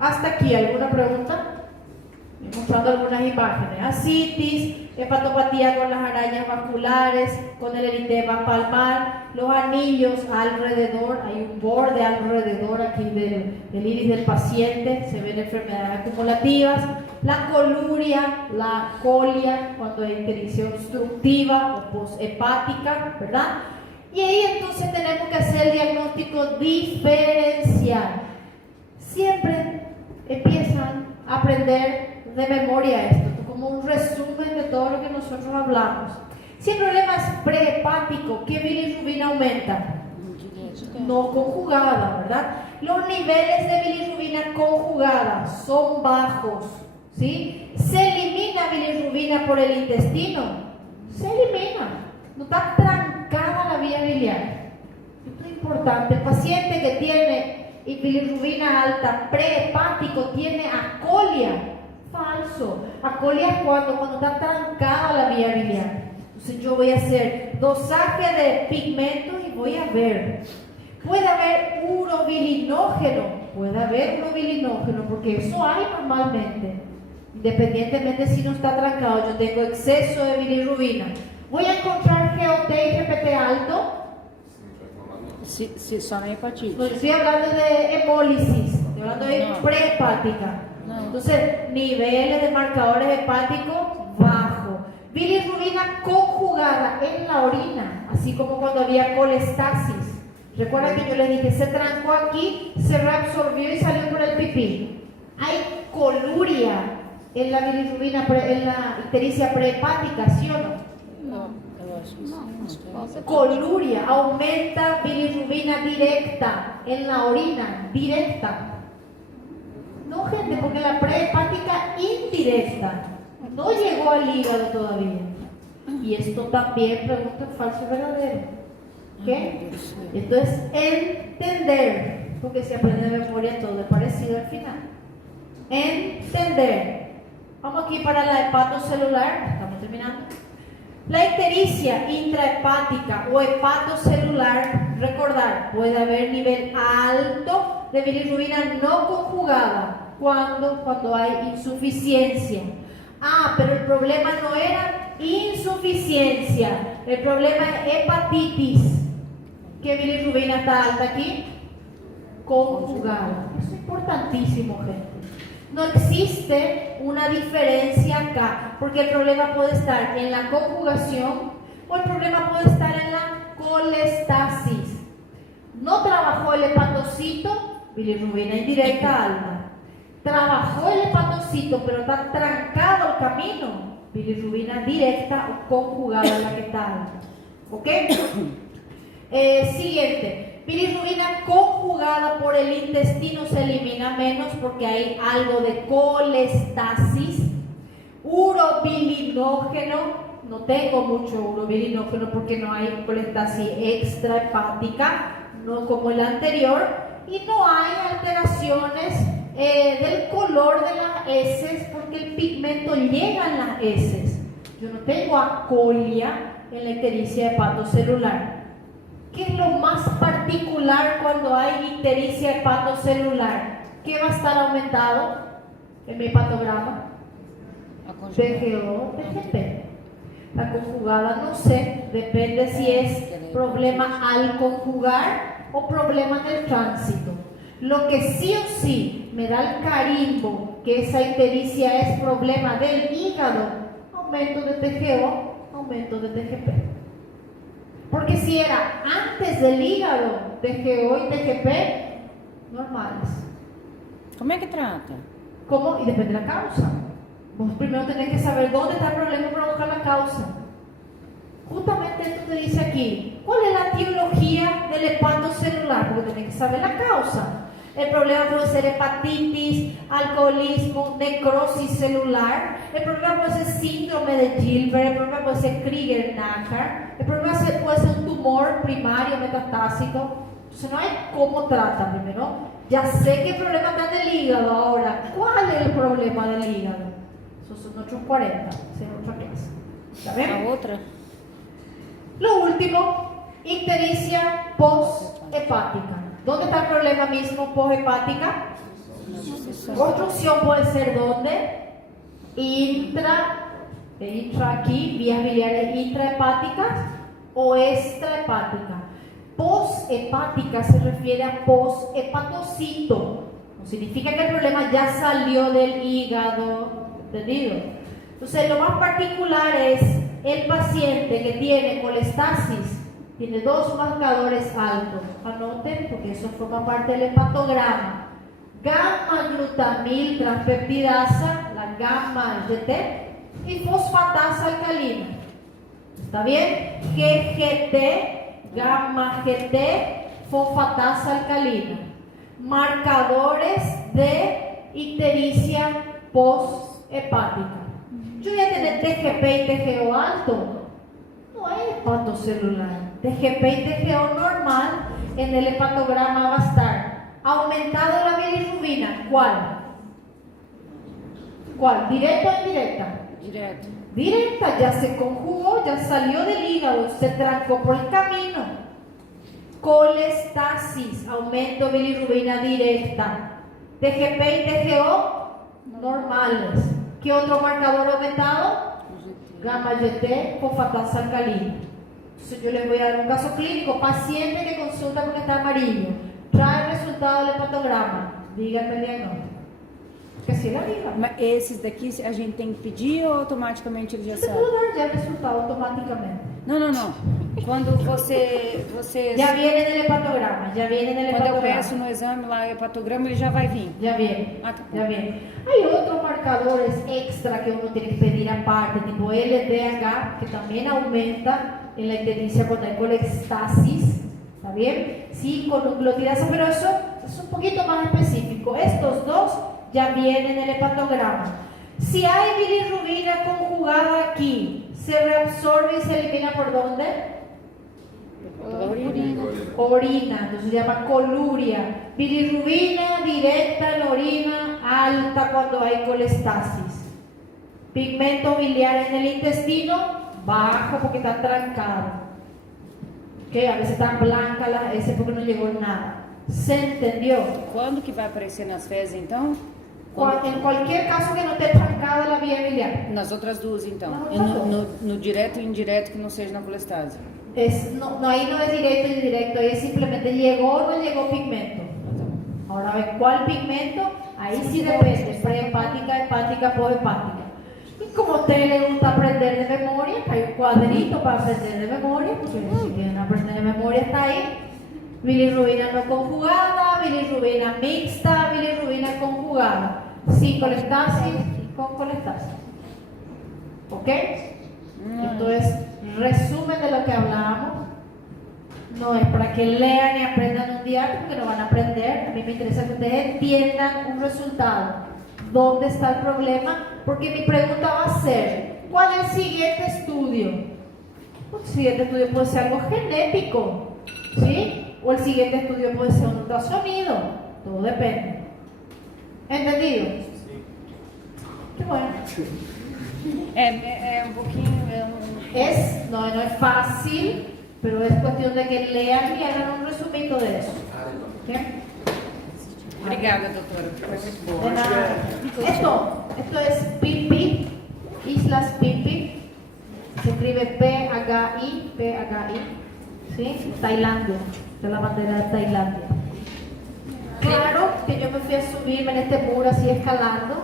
Hasta aquí, ¿alguna pregunta? Mostrando algunas imágenes. Ascitis, hepatopatía con las arañas vasculares, con el eritema palmar, los anillos alrededor, hay un borde alrededor aquí del iris del paciente, se ven enfermedades acumulativas, la coluria, la colia, cuando hay ictericia obstructiva o poshepática, ¿verdad? Y ahí entonces tenemos que hacer el diagnóstico diferencial. Siempre empiezan a aprender de memoria esto, como un resumen de todo lo que nosotros hablamos. Si el problema es prehepático, ¿qué bilirrubina aumenta? No conjugada, ¿verdad? Los niveles de bilirrubina conjugada son bajos, ¿sí? ¿Se elimina bilirrubina por el intestino? Se elimina. No está trancada la vía biliar. Esto es importante. El paciente que tiene bilirrubina alta prehepático tiene acolia. Falso. Acolia es cuando está trancada la vía biliar. Entonces yo voy a hacer dosaje de pigmentos y voy a ver. Puede haber urobilinógeno. Puede haber urobilinógeno porque eso hay normalmente. Independientemente si no está trancado, yo tengo exceso de bilirrubina. Voy a encontrar GOT y GPT alto. Se só na hepatite. No estoy hablando de hemólisis, estoy hablando de No. prehepática. No. Entonces, niveles de marcadores hepáticos bajos. Bilirrubina conjugada en la orina, así como cuando había colestasis. Recuerda que yo les dije, se trancó aquí, se reabsorbió y salió por el pipí. Hay coluria en la bilirrubina, en la ictericia prehepática, ¿sí o no? Não, eu acho que sim. Coluria, aumenta bilirrubina directa en la orina, directa. No, gente, porque la prehepática indirecta no llegó al hígado todavía. Y esto también pregunta falso y verdadero. ¿Qué? Esto es entender, porque se aprende de memoria todo es parecido al final. Entender. Vamos aquí para la hepatocelular, estamos terminando. La ictericia intrahepática o hepatocelular, recordar, puede haber nivel alto de bilirrubina no conjugada cuando hay insuficiencia. Pero el problema no era insuficiencia, el problema es hepatitis. ¿Qué bilirrubina está alta aquí? Conjugada. Eso es importantísimo, gente. No existe una diferencia acá, porque el problema puede estar en la conjugación o el problema puede estar en la colestasis. No trabajó el hepatocito, bilirrubina indirecta alta. Trabajó el hepatocito, pero está trancado el camino, bilirrubina directa o conjugada la que está alta. ¿Ok? Siguiente, bilirrubina conjugada por el intestino se elimina menos porque hay algo de colestasis. Urobilinógeno, no tengo mucho urobilinógeno porque no hay colestasis extrahepática, no como el anterior, y no hay alteraciones del color de las heces porque el pigmento llega en las heces. Yo no tengo acolia en la ictericia hepatocelular. ¿Qué es lo más particular cuando hay ictericia hepatocelular? ¿Qué va a estar aumentado en mi hepatograma? PGO, PGP. La conjugada no sé, depende si es problema al conjugar o problema en el tránsito. Lo que sí o sí me da el carimbo que esa ictericia es problema del hígado, aumento de TGO, aumento de TGP. Porque si era antes del hígado, TGO y TGP, normales. Como é que trata? ¿Cómo? Y depende de la causa. Vos primero tenés que saber dónde está el problema para buscar la causa. Justamente esto te dice aquí, ¿cuál es la etiología del hepatocelular? Porque tenés que saber la causa. El problema puede ser hepatitis, alcoholismo, necrosis celular. El problema puede ser síndrome de Gilbert. El problema puede ser Krieger-Nakar. El problema puede ser un tumor primario metastásico. Entonces no hay cómo trata primero. Ya sé que el problema está en el hígado. Ahora, ¿cuál es el problema del hígado? Esos son otros 40. Esa es otra clase. ¿Está bien? A outra? Lo último, ictericia post-hepática. ¿Dónde está el problema mismo post-hepática? Obstrucción puede ser ¿dónde? Intra aquí, vías biliares intrahepáticas o extrahepáticas. Post-hepática se refiere a post-hepatocito. No significa que el problema ya salió del hígado, ¿entendido? Entonces, lo más particular es el paciente que tiene colestasis, tiene dos marcadores altos. Anoten, porque eso forma parte del hepatograma. Gamma-glutamil transpeptidasa, la gamma-GT, y fosfatasa alcalina. ¿Está bien? GGT, gamma-GT, fosfatasa alcalina. Marcadores de ictericia post-hepática. Yo voy a tener TGP y TGO alto. No hay hepatocelular. TGP y TGO normal, en el hepatograma va a estar aumentado la bilirrubina. ¿Cuál? ¿Cuál? ¿Directa o indirecta? Direto. Directa, ya se conjugó, ya salió del hígado, se trancó por el camino. Colestasis, aumento de bilirrubina directa. TGP y TGO normales. ¿Qué otro marcador aumentado? Gamma GT, fosfatasa alcalina. Entonces yo les voy a dar un caso clínico. Paciente que consulta porque está amarillo. Trae el resultado del hepatograma. Díganme el diagnóstico. Que si la diga. Mas esses daqui a gente tem que pedir ou automaticamente ele já Yo te sabe? puedo dar ya el resultado automáticamente. Não, não, não. Quando você Ya viene en el hepatograma. Ya viene en el quando eu hepatograma. peço no exame lá o hepatograma, ele já vai vir. Ya viene. Ah, tá bom. Ya viene. Hay otros marcadores extra que uno tiene que pedir aparte, tipo LDH, que también aumenta en la ictericia cuando hay colestasis. ¿Está bien? Sí, con nucleotirasa, pero eso es un poquito más específico. Estos dos ya vienen en el hepatograma. Si hay bilirrubina conjugada aquí, se reabsorbe y se elimina ¿por dónde? Orina, entonces se llama coluria. Bilirrubina directa en la orina, alta cuando hay colestasis. Pigmento biliar en el intestino, bajo porque está trancado. Que a veces están blancas las heces porque no llegó nada. ¿Se entendió? Quando que vai aparecer nas fezes, então? En cualquier caso que no esté trancada la vía biliar. Nas outras duas, então. Nas E outras no direto e indireto que não seja na colestase. Ahí no es directo y indirecto, ahí es simplemente llegó o no llegó pigmento. Ahora ven cuál pigmento, Ahí sí depende, prehepática, hepática, poshepática. Y como a ustedes les gusta aprender de memoria, hay un cuadrito para aprender de memoria, porque si quieren aprender de memoria está ahí. Bilirrubina no conjugada, bilirrubina mixta, bilirrubina conjugada. Sin colestasis, con colestasis. ¿Ok? Esto es resumen de lo que hablamos. No es para que lean y aprendan un día, porque no van a aprender. A mí me interesa que ustedes entiendan un resultado. ¿Dónde está el problema? Porque mi pregunta va a ser, ¿cuál es el siguiente estudio? El siguiente estudio puede ser algo genético, ¿sí? O el siguiente estudio puede ser un ultrasonido. Todo depende. ¿Entendido? Sí. Qué bueno. É um pouquinho. No es fácil, pero es cuestión de que lean y hagan un resumito de eso. ¿Ok? Obrigada, doutora. Foi muito De boa. nada. Esto es Phi, Islas Phi. Se escribe PHI, ¿sí? Tailandia, de la bandera de Tailandia. Claro que yo me fui a subirme en este muro así escalando,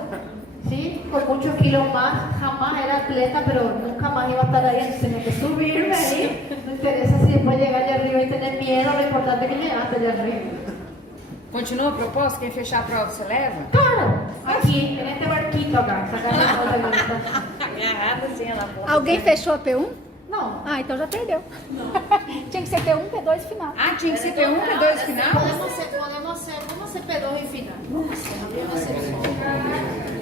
¿sí? Con muchos kilos más, jamás era atleta, pero nunca más iba a estar ahí, tenía que subirme ahí. No interesa si después llegar allá arriba y tener miedo, lo importante es que llegaste allá arriba. Continua a proposta? Quem fechar a prova você leva? Claro, aquí, en este barquito acá, sacando la foto. Agarrada assim, ela pode. Alguém fechou a P1? No, Ah, então já perdeu. Tinha que ser P1, P2 final. Ah, tinha que ser P1, P2 final?